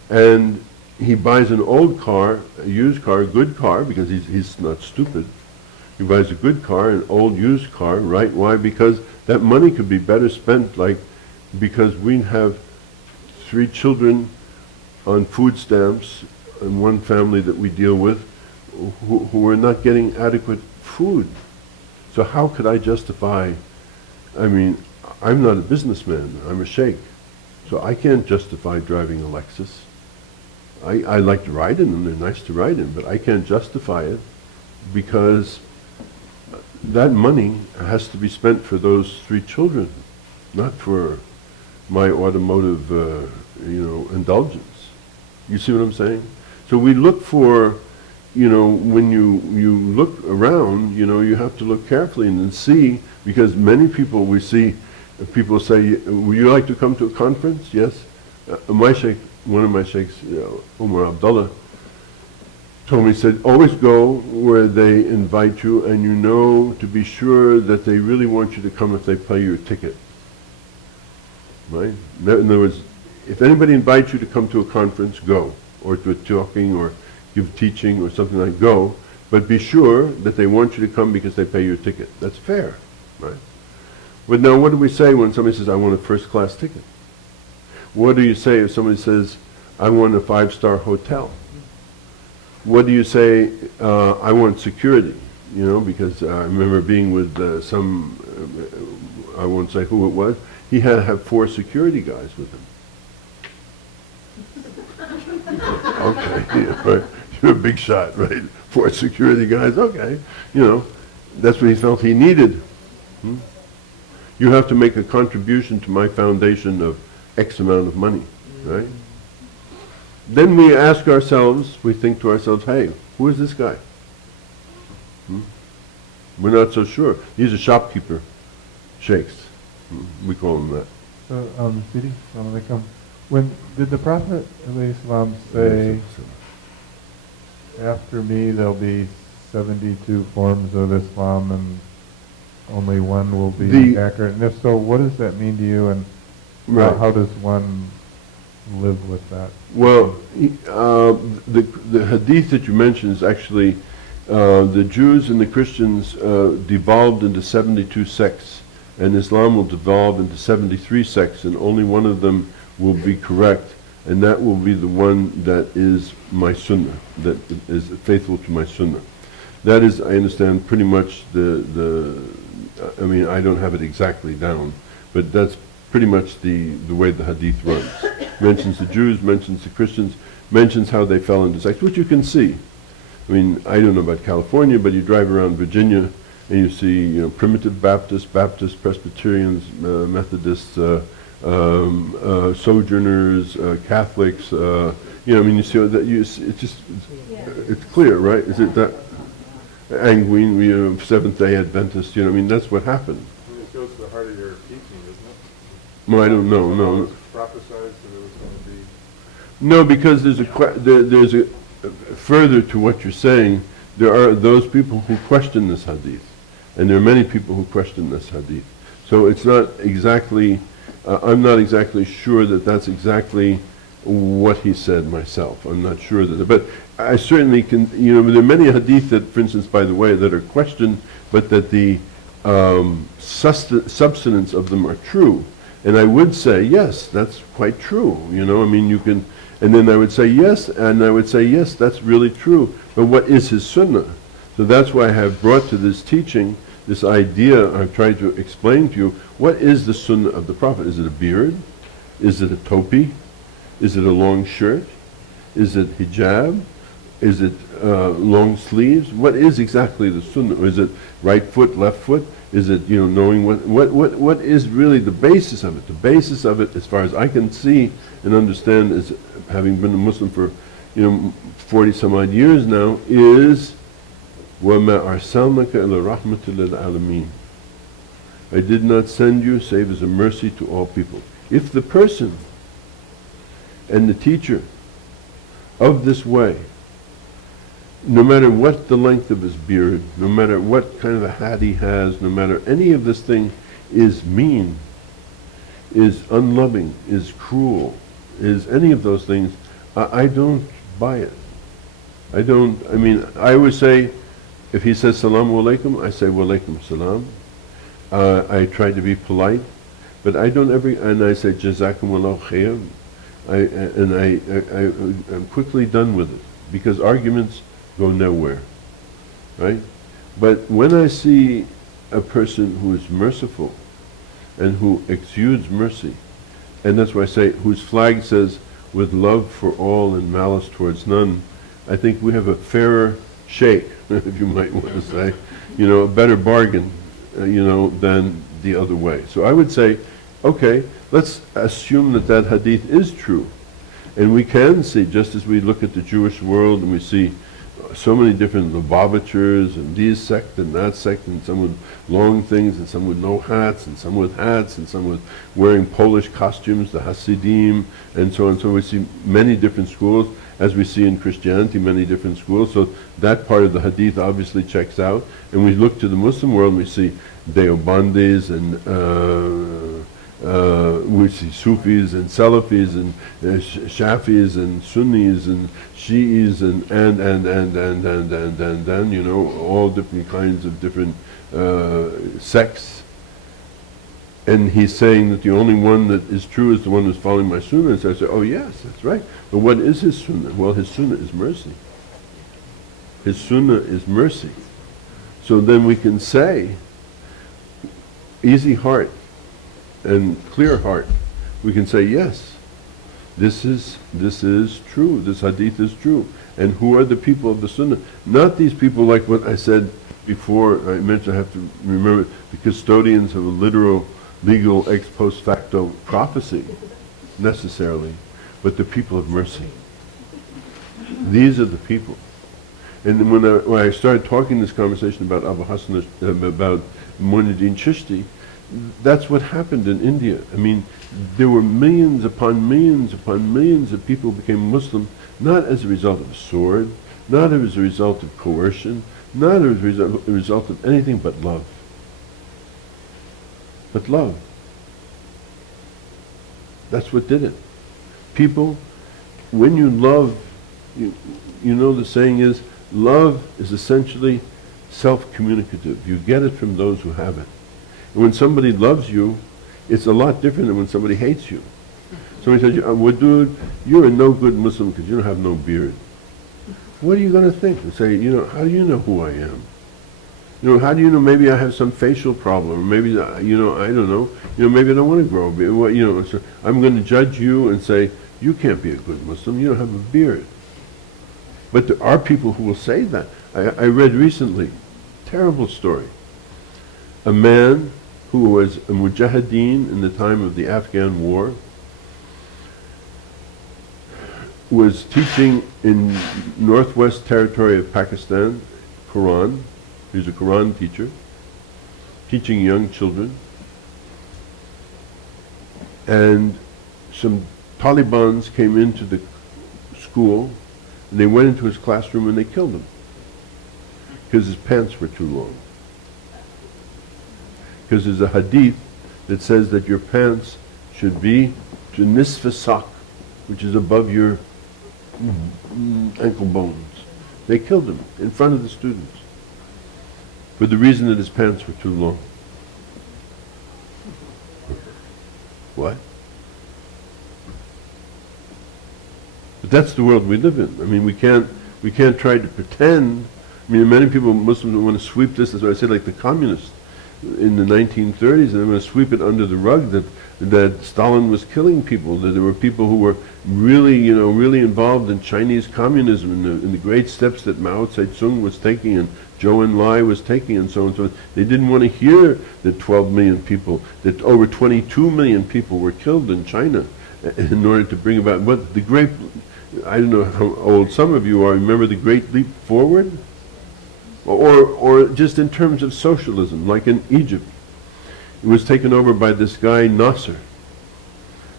and he buys an old car, a used car, a good car, because he's not stupid. He buys a good car, an old used car, right? Why? Because that money could be better spent, like, because we have 3 children on food stamps in one family that we deal with who are not getting adequate food. So how could I justify, I mean, I'm not a businessman, I'm a sheikh, so I can't justify driving a Lexus. I like to ride in them, they're nice to ride in, but I can't justify it because that money has to be spent for those 3 children, not for my automotive, you know, indulgence. You see what I'm saying? So we look for, you know, when you look around, you know, you have to look carefully and then see, because many people we see, people say, would you like to come to a conference? Yes. My sheikh, one of my sheikhs, Umar Abdullah, told me, he said, always go where they invite you and you know to be sure that they really want you to come if they pay you a ticket. Right? In other words, if anybody invites you to come to a conference, go. Or to a talking or give teaching or something like go. But be sure that they want you to come because they pay you a ticket. That's fair. Right? But now what do we say when somebody says, I want a first class ticket? What do you say if somebody says, I want a 5-star hotel? What do you say, I want security? You know, because I remember being with I won't say who it was, he had to have 4 security guys with him. Okay, yeah, right. You're a big shot, right? 4 security guys, okay. You know, that's what he felt he needed. You have to make a contribution to my foundation of X amount of money, right? Then we ask ourselves, we think to ourselves, hey, who is this guy? We're not so sure. He's a shopkeeper, sheikhs. We call him that. So, Sidi, when did the Prophet ﷺ say, after me there'll be 72 forms of Islam and only one will be accurate? And if so, what does that mean to you, and how does one live with that? Well, the hadith that you mentioned is actually the Jews and the Christians devolved into 72 sects, and Islam will devolve into 73 sects, and only one of them will be correct, and that will be the one that is my sunnah, that is faithful to my sunnah. That is, I understand, pretty much I mean, I don't have it exactly down, but that's pretty much the way the hadith runs. Mentions the Jews, mentions the Christians, mentions how they fell into sects, which you can see. I mean, I don't know about California, but you drive around Virginia and you see, you know, primitive Baptists, Presbyterians, Methodists, sojourners, Catholics. You know, I mean, you see that. It's clear, right? Is it that? Angwin, you know, Seventh-day Adventist. You know, I mean, that's what happened. It goes to the heart of your teaching, doesn't it? Well, I don't know. No. Prophesied that it was going to be. No, because there's a further to what you're saying. There are those people who question this hadith, and there are many people who question this hadith. So it's not exactly. I'm not exactly sure that that's exactly what he said myself. I'm not sure that, but I certainly can. You know, there are many hadith that, for instance, by the way, that are questioned, but that the substance of them are true. And I would say, yes, that's quite true. You know, I mean, you can, and then I would say, yes, and I would say, yes, that's really true. But what is his sunnah? So that's why I have brought to this teaching this idea. I've tried to explain to you, what is the sunnah of the Prophet? Is it a beard? Is it a topi? Is it a long shirt? Is it hijab? Is it long sleeves? What is exactly the sunnah? Is it right foot, left foot? Is it, you know, knowing what is really the basis of it? The basis of it, as far as I can see and understand, is having been a Muslim for, you know, 40 some odd years now, is وَمَا أَرْسَلْنَكَ إِلَّا رَحْمَةً لِلْعَالَمِينَ. I did not send you save as a mercy to all people. If the person and the teacher of this way, no matter what the length of his beard, no matter what kind of a hat he has, no matter any of this thing, is mean, is unloving, is cruel, is any of those things, I don't buy it. I mean, I always say, if he says Salamu Alaikum, I say Wa Alaikum Salam. I try to be polite, but I don't and I say Jazakumullahu Khair. I'm quickly done with it, because arguments go nowhere, right? But when I see a person who is merciful and who exudes mercy, and that's why I say, whose flag says, with love for all and malice towards none, I think we have a fairer Shaykh, if you might want to say, you know, a better bargain, you know, than the other way. So I would say, okay, let's assume that that hadith is true. And we can see, just as we look at the Jewish world and we see so many different Lubavitchers and these sect and that sect, and some with long things and some with no hats and some with hats and some with wearing Polish costumes, the Hasidim, and so on. So we see many different schools, as we see in Christianity, many different schools. So that part of the hadith obviously checks out. And we look to the Muslim world and we see Deobandis and we see Sufis and Salafis and Shafis and Sunnis and Shi'is and you know, all different kinds of different sects. And he's saying that the only one that is true is the one who's following my sunnah. And so I say, oh yes, that's right. But what is his sunnah? Well, his sunnah is mercy. His sunnah is mercy. So then we can say, easy heart and clear heart, we can say, yes, this is true, this hadith is true. And who are the people of the sunnah? Not these people like what I said before, I mentioned, I have to remember, the custodians of a literal, legal, ex post facto prophecy, necessarily, but the people of mercy. These are the people. And when I started talking this conversation about Abu Hassan, about Nooruddeen Chishti, that's what happened in India. I mean, there were millions upon millions upon millions of people who became Muslim, not as a result of a sword, not as a result of coercion, not as a result of anything but love. But love. That's what did it. People, when you love, you know the saying is, love is essentially self-communicative. You get it from those who have it. And when somebody loves you, it's a lot different than when somebody hates you. Somebody says, well, dude, you're a no good Muslim because you don't have no beard. What are you going to think? And say, you know, how do you know who I am? You know, how do you know maybe I have some facial problem? Or maybe, you know, I don't know. You know, maybe I don't want to grow a beard. Well, you know, so I'm going to judge you and say, you can't be a good Muslim. You don't have a beard. But there are people who will say that. I read recently, terrible story. A man who was a mujahideen in the time of the Afghan war was teaching in northwest territory of Pakistan, Quran. He was a Quran teacher, teaching young children. And some Talibans came into the school, and they went into his classroom and they killed him because his pants were too long. Because there's a hadith that says that your pants should be to nisfa sak, which is above your ankle bones. They killed him in front of the students for the reason that his pants were too long. What? But that's the world we live in. I mean, we can't try to pretend. I mean, many people, Muslims, want to sweep this, as I said, like the communists in the 1930s, and they want to sweep it under the rug that Stalin was killing people, that there were people who were really, you know, really involved in Chinese communism, in the great steps that Mao Zedong was taking and Zhou Enlai was taking, and so on and so on. They didn't want to hear that 12 million people, that over 22 million people were killed in China in order to bring about what the great, I don't know how old some of you are, remember the Great Leap Forward? Or just in terms of socialism, like in Egypt. It was taken over by this guy Nasser.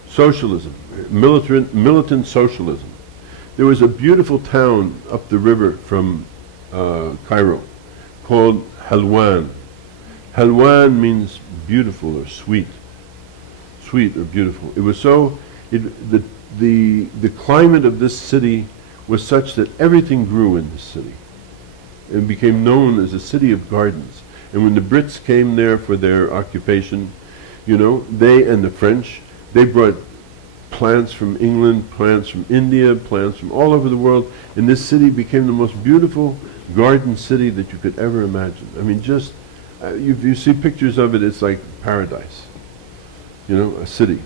Socialism, militant socialism. There was a beautiful town up the river from Cairo called Helwan. Helwan means beautiful or sweet. Sweet or beautiful. It was so, the climate of this city was such that everything grew in this city. It became known as a city of gardens. And when the Brits came there for their occupation, you know, they and the French, they brought plants from England, plants from India, plants from all over the world, and this city became the most beautiful garden city that you could ever imagine. I mean, just, if you see pictures of it, it's like paradise, you know, a city.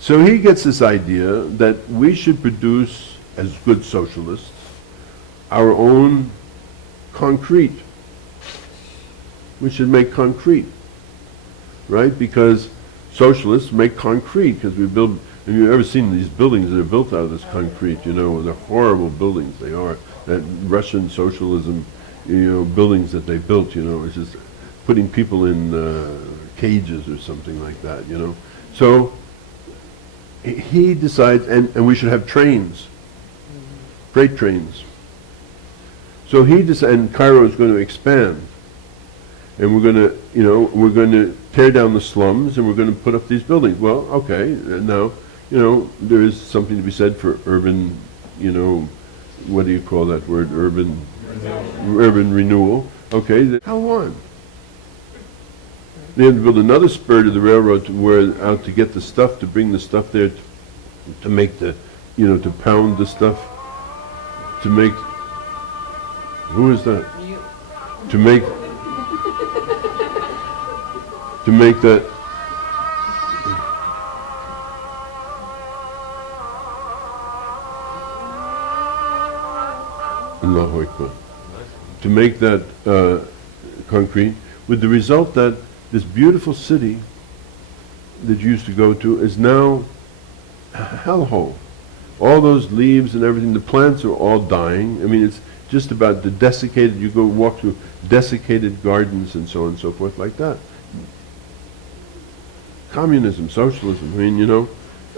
So he gets this idea that we should produce, as good socialists, our own concrete. We should make concrete, right? Because socialists make concrete, because we build, have you ever seen these buildings that are built out of this concrete? You know, they're horrible buildings, they are. that Russian socialism, buildings that they built, it's just putting people in cages or something like that, So he decides, and we should have trains, freight trains. So he decides, and Cairo is going to expand, and we're going to tear down the slums, and we're going to put up these buildings. Well, okay, now, there is something to be said for urban, what do you call that word? Urban renewal. Okay, how on? They had to build another spur to the railroad to get the stuff, to bring the stuff there, to make the, to pound the stuff, to make. Who is that? You. To make that. Allahu Akbar. To make that concrete, with the result that this beautiful city that you used to go to is now a hellhole. All those leaves and everything, the plants are all dying. I mean, it's just about the desiccated, you go walk through desiccated gardens and so on and so forth like that. Communism, socialism,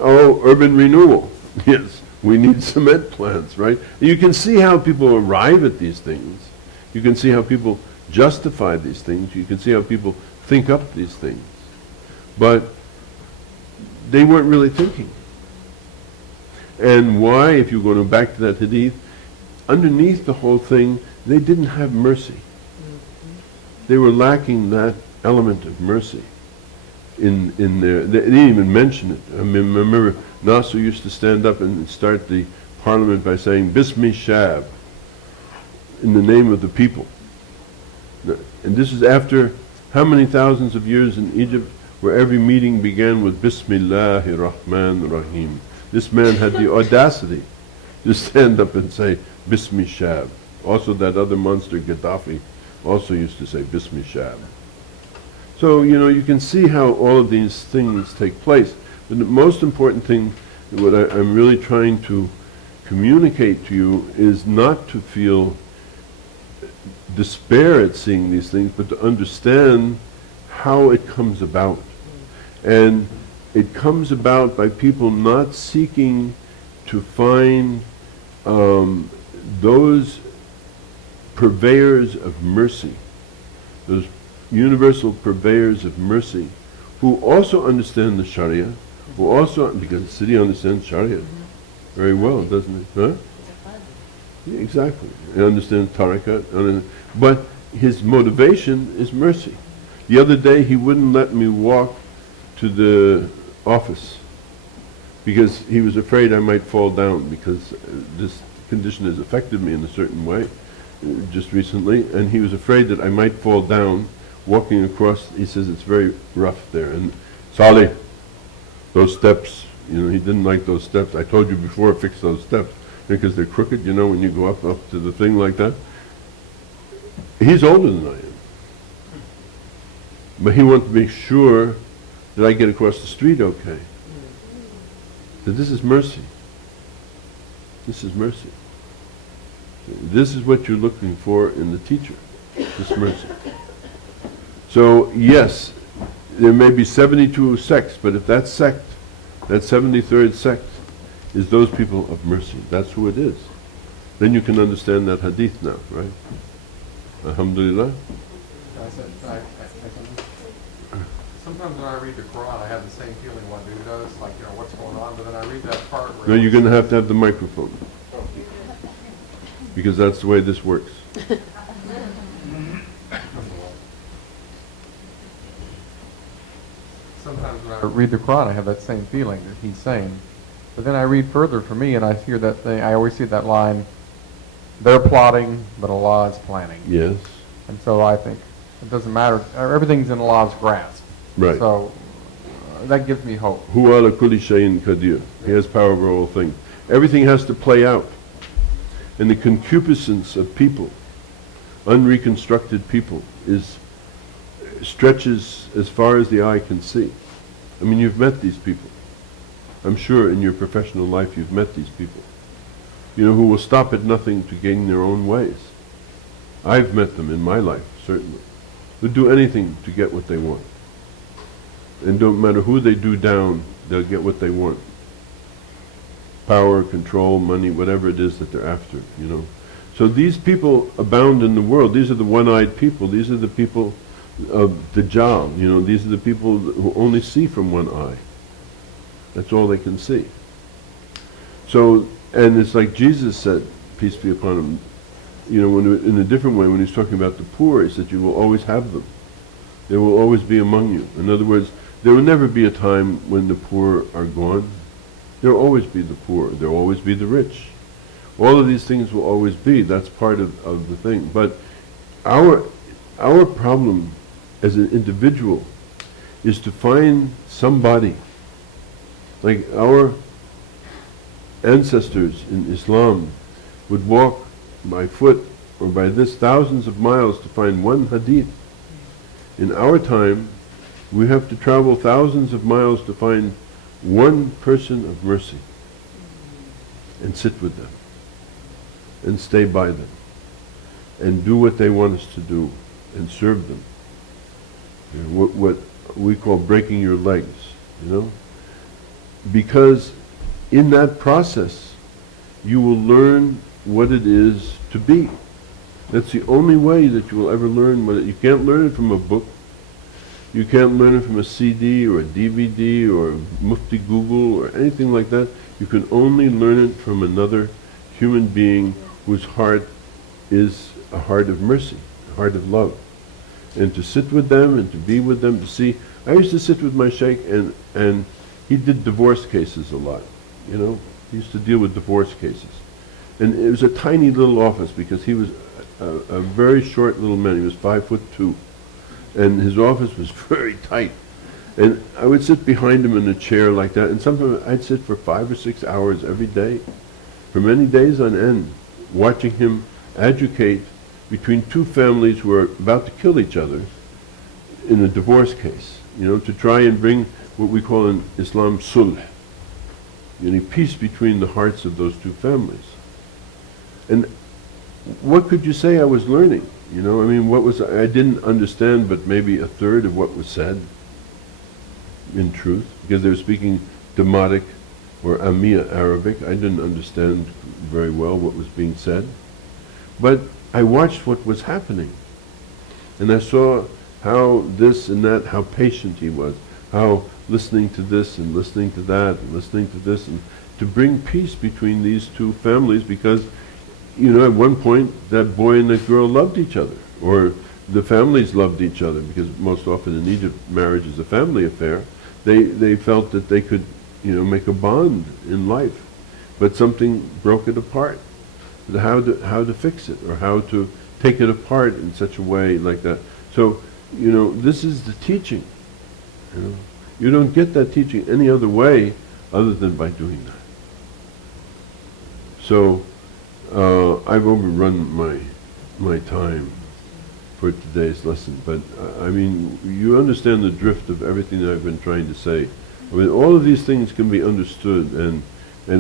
urban renewal. Yes, we need cement plants, right? You can see how people arrive at these things. You can see how people justify these things. You can see how people think up these things. But they weren't really thinking. And why, if you're going back to that hadith, underneath the whole thing, they didn't have mercy. They were lacking that element of mercy in there. They didn't even mention it. I mean, remember, Nasser used to stand up and start the parliament by saying, Bismi Shab, in the name of the people. And this is after how many thousands of years in Egypt where every meeting began with Bismillahir Rahmanir Rahim. This man had the audacity to stand up and say Bismi Shab. Also that other monster Gaddafi also used to say Bismi Shab. So, you can see how all of these things take place. But the most important thing, what I'm really trying to communicate to you, is not to feel despair at seeing these things, but to understand how it comes about. And it comes about by people not seeking to find those purveyors of mercy, those universal purveyors of mercy, who also understand the Sharia, because the city understands Sharia very well, doesn't it? Huh? Yeah, exactly. He understands tariqat, but his motivation is mercy. The other day he wouldn't let me walk to the office because he was afraid I might fall down, because this condition has affected me in a certain way just recently, and he was afraid that I might fall down walking across. He says it's very rough there, and Salih, those steps, he didn't like those steps. I told you before, fix those steps, because they're crooked, when you go up to the thing like that. He's older than I am. But he wanted to make sure that I get across the street okay. That this is mercy. This is mercy. This is what you're looking for in the teacher, this mercy. So yes, there may be 72 sects, but if that sect, that 73rd sect, is those people of mercy, that's who it is. Then you can understand that hadith now, right? Alhamdulillah. Sometimes when I read the Quran, I have the same feeling one dude does, like, what's going on, but then I read that part where... No, you're going to have the microphone. Because that's the way this works. Sometimes when I read the Quran, I have that same feeling that he's saying. But then I read further for me, and I hear that thing, I always see that line, they're plotting, but Allah is planning. Yes. And so I think it doesn't matter, everything's in Allah's grasp. Right. So that gives me hope. Huwa ala kulli shayin qadir. He has power over all things. Everything has to play out. And the concupiscence of people, unreconstructed people, stretches as far as the eye can see. I mean, you've met these people. I'm sure in your professional life you've met these people. who will stop at nothing to gain their own ways. I've met them in my life, certainly, who do anything to get what they want. And don't matter who they do down, they'll get what they want. Power, control, money, whatever it is that they're after. So these people abound in the world. These are the one-eyed people. These are the people of Dajjal. These are the people who only see from one eye. That's all they can see. So, and it's like Jesus said, peace be upon him, in a different way, when he's talking about the poor, he said, you will always have them. They will always be among you. In other words, there will never be a time when the poor are gone. There will always be the poor. There will always be the rich. All of these things will always be. That's part of the thing. But our problem as an individual is to find somebody. Like our ancestors in Islam would walk by foot or by this thousands of miles to find one hadith. In our time, we have to travel thousands of miles to find one person of mercy and sit with them and stay by them and do what they want us to do and serve them. What we call breaking your legs, because in that process you will learn what it is to be. That's the only way that you will ever learn you can't learn it from a book. You can't learn it from a CD or a DVD or Mufti Google or anything like that. You can only learn it from another human being whose heart is a heart of mercy, a heart of love. And to sit with them and to be with them, to see. I used to sit with my Shaykh and he did divorce cases a lot, He used to deal with divorce cases. And it was a tiny little office because he was a very short little man. He was 5'2". And his office was very tight. And I would sit behind him in a chair like that, and sometimes I'd sit for 5 or 6 hours every day, for many days on end, watching him adjudicate between two families who were about to kill each other in a divorce case, to try and bring what we call in Islam sulh, peace between the hearts of those two families. And what could you say I was learning? I didn't understand but maybe a third of what was said, in truth, because they were speaking Demotic or Amiya Arabic. I didn't understand very well what was being said. But I watched what was happening. And I saw how this and that, how patient he was, how listening to this and listening to that and listening to this, and to bring peace between these two families, because at one point that boy and that girl loved each other, or the families loved each other, because most often in Egypt marriage is a family affair. They felt that they could make a bond in life, but something broke it apart. How to fix it, or how to take it apart in such a way like that. So this is the teaching. You don't get that teaching any other way other than by doing that. So I've overrun my time for today's lesson, but you understand the drift of everything that I've been trying to say. All of these things can be understood, and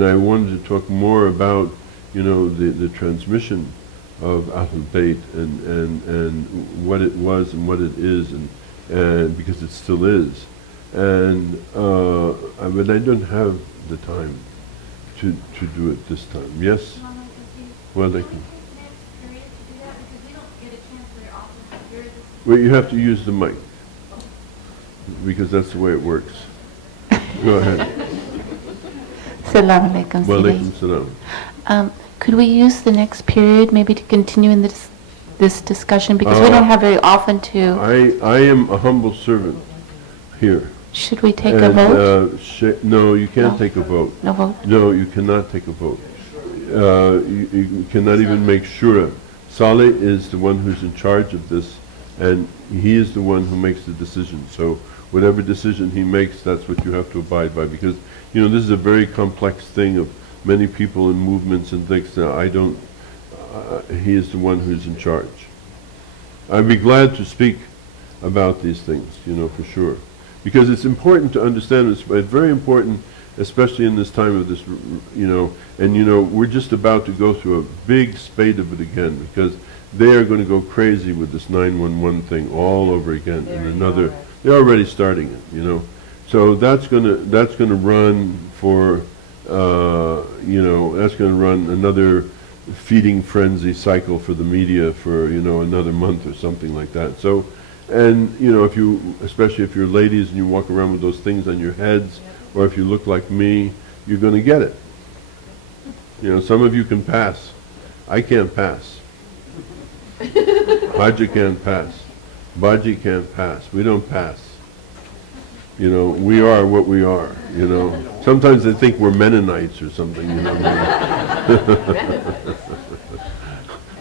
I wanted to talk more about the transmission of Ahlul Bayt and what it was and what it is, and because it still is, but I don't have the time to do it this time. Yes. Well, they can. Well, you have to use the mic, because that's the way it works. Go ahead. Assalamu alaikum. Wa alaikum salam. Could we use the next period maybe to continue in this discussion, because we don't have very often to. I am a humble servant here. Should we take a vote? No, you can't take a vote. No vote? No, you cannot take a vote. You cannot even make shura. Saleh is the one who's in charge of this, and he is the one who makes the decision. So whatever decision he makes, that's what you have to abide by, because this is a very complex thing of many people and movements and things. Now he is the one who's in charge. I'd be glad to speak about these things, for sure, because it's important to understand. It's very important especially in this time of this, and we're just about to go through a big spate of it again, because they are going to go crazy with this 911 thing all over again. They're already starting it, So that's gonna run for, that's gonna run another feeding frenzy cycle for the media for, another month or something like that. So, and, especially if you're ladies and you walk around with those things on your heads, or if you look like me, you're gonna get it. Some of you can pass. I can't pass. Haji can't pass. Baji can't pass. We don't pass. We are what we are, Sometimes they think we're Mennonites or something,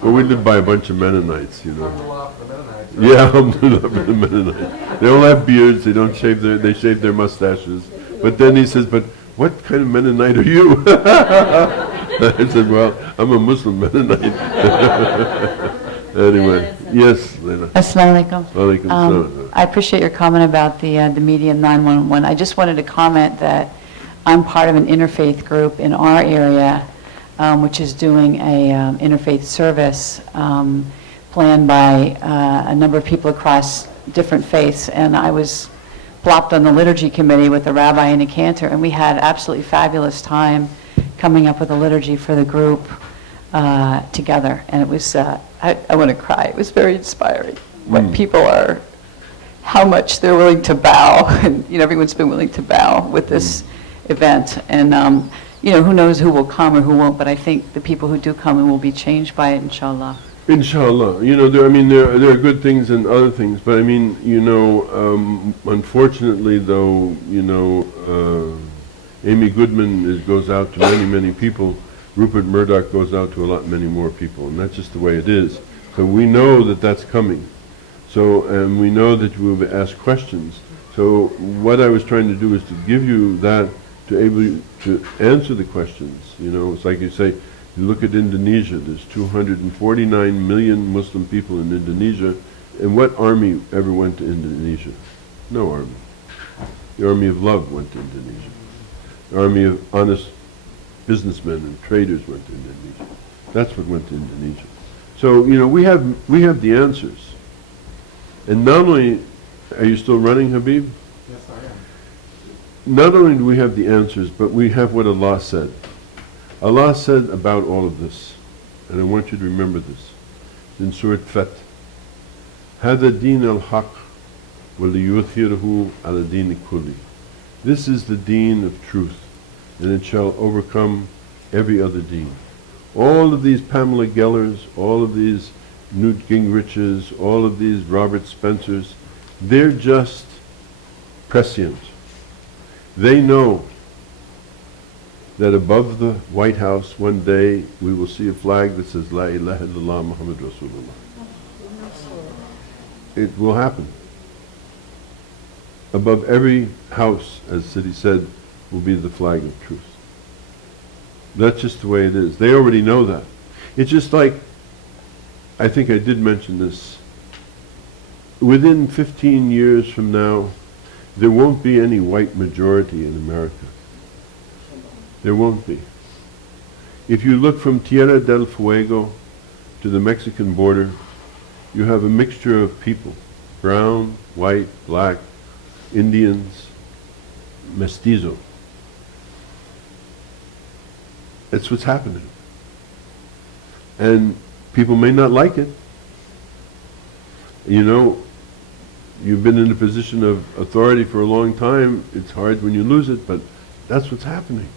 Well, we live by a bunch of Mennonites, Yeah, alhamdulillah for the Mennonites. They all have beards, they shave their mustaches. But then he says, but what kind of Mennonite are you? I said, well, I'm a Muslim Mennonite. Anyway, yes, Leila. Assalamu alaikum. Walaikum salam. I appreciate your comment about the media and 911. I just wanted to comment that I'm part of an interfaith group in our area, which is doing a interfaith service planned by a number of people across different faiths. And I was plopped on the liturgy committee with a rabbi and a cantor, and we had absolutely fabulous time coming up with a liturgy for the group together. And it was, I want to cry. It was very inspiring. What people are, how much they're willing to bow, and everyone's been willing to bow with this event. And who knows who will come or who won't, but I think the people who do come will be changed by it, inshallah. Inshallah. There are good things and other things, but unfortunately though, Amy Goodman goes out to many, many people. Rupert Murdoch goes out to many more people, and that's just the way it is. So we know that that's coming. So, and we know that you will ask questions. So what I was trying to do is to give you that, to able to answer the questions. It's like you say, you look at Indonesia, there's 249 million Muslim people in Indonesia, and what army ever went to Indonesia? No army. The army of love went to Indonesia. The army of honest businessmen and traders went to Indonesia. That's what went to Indonesia. So, we have the answers. And not only, are you still running, Habib? Yes, I am. Not only do we have the answers, but we have what Allah said. Allah said about all of this, and I want you to remember this, in Surah Fath, هَذَا دِينَ الْحَقِّ وَلِيُظْهِرَهُ عَلَى الدِّينِ كُلِّهِ. This is the deen of truth, and it shall overcome every other deen. All of these Pamela Gellers, all of these Newt Gingriches, all of these Robert Spencers, they're just prescient. They know that above the White House one day we will see a flag that says La ilaha illallah Muhammad Rasulullah. It will happen. Above every house, as Sidi said, will be the flag of truth. That's just the way it is. They already know that. It's just like, I think I did mention this, within 15 years from now, there won't be any white majority in America. There won't be. If you look from Tierra del Fuego to the Mexican border, you have a mixture of people, brown, white, black, Indians, mestizo. That's what's happening. And people may not like it. You've been in a position of authority for a long time. It's hard when you lose it, but that's what's happening.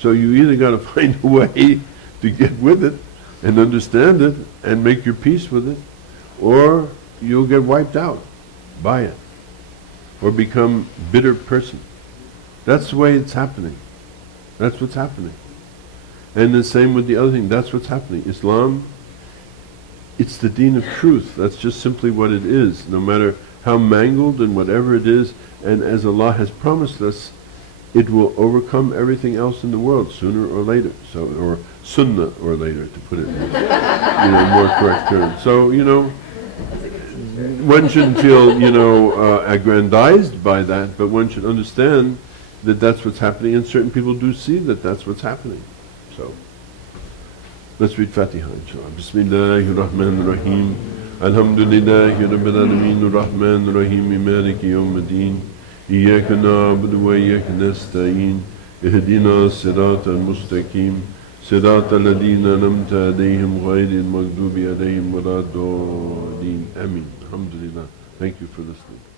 So you either got to find a way to get with it and understand it and make your peace with it, or you'll get wiped out by it or become a bitter person. That's the way it's happening. That's what's happening. And the same with the other thing. That's what's happening. Islam, it's the deen of truth. That's just simply what it is, no matter how mangled and whatever it is. And as Allah has promised us, it will overcome everything else in the world sooner or later. So, or sunnah or later, to put it in more correct terms. So, one shouldn't feel, aggrandized by that, but one should understand that that's what's happening, and certain people do see that that's what's happening. So, let's read Fatiha, inshallah. Bismillahir Rahmanir Rahim. Alhamdulillahi Rabbil Alameen, Rahmanir Rahim, Maliki Yawmiddin. Iyyaka na'budu wa iyyaka nasta'in. Ihdina siratal mustaqim. Siratal ladina an'amta alayhim ghayril maghdubi alayhim waladdallin. Ameen. Alhamdulillah. Thank you for listening.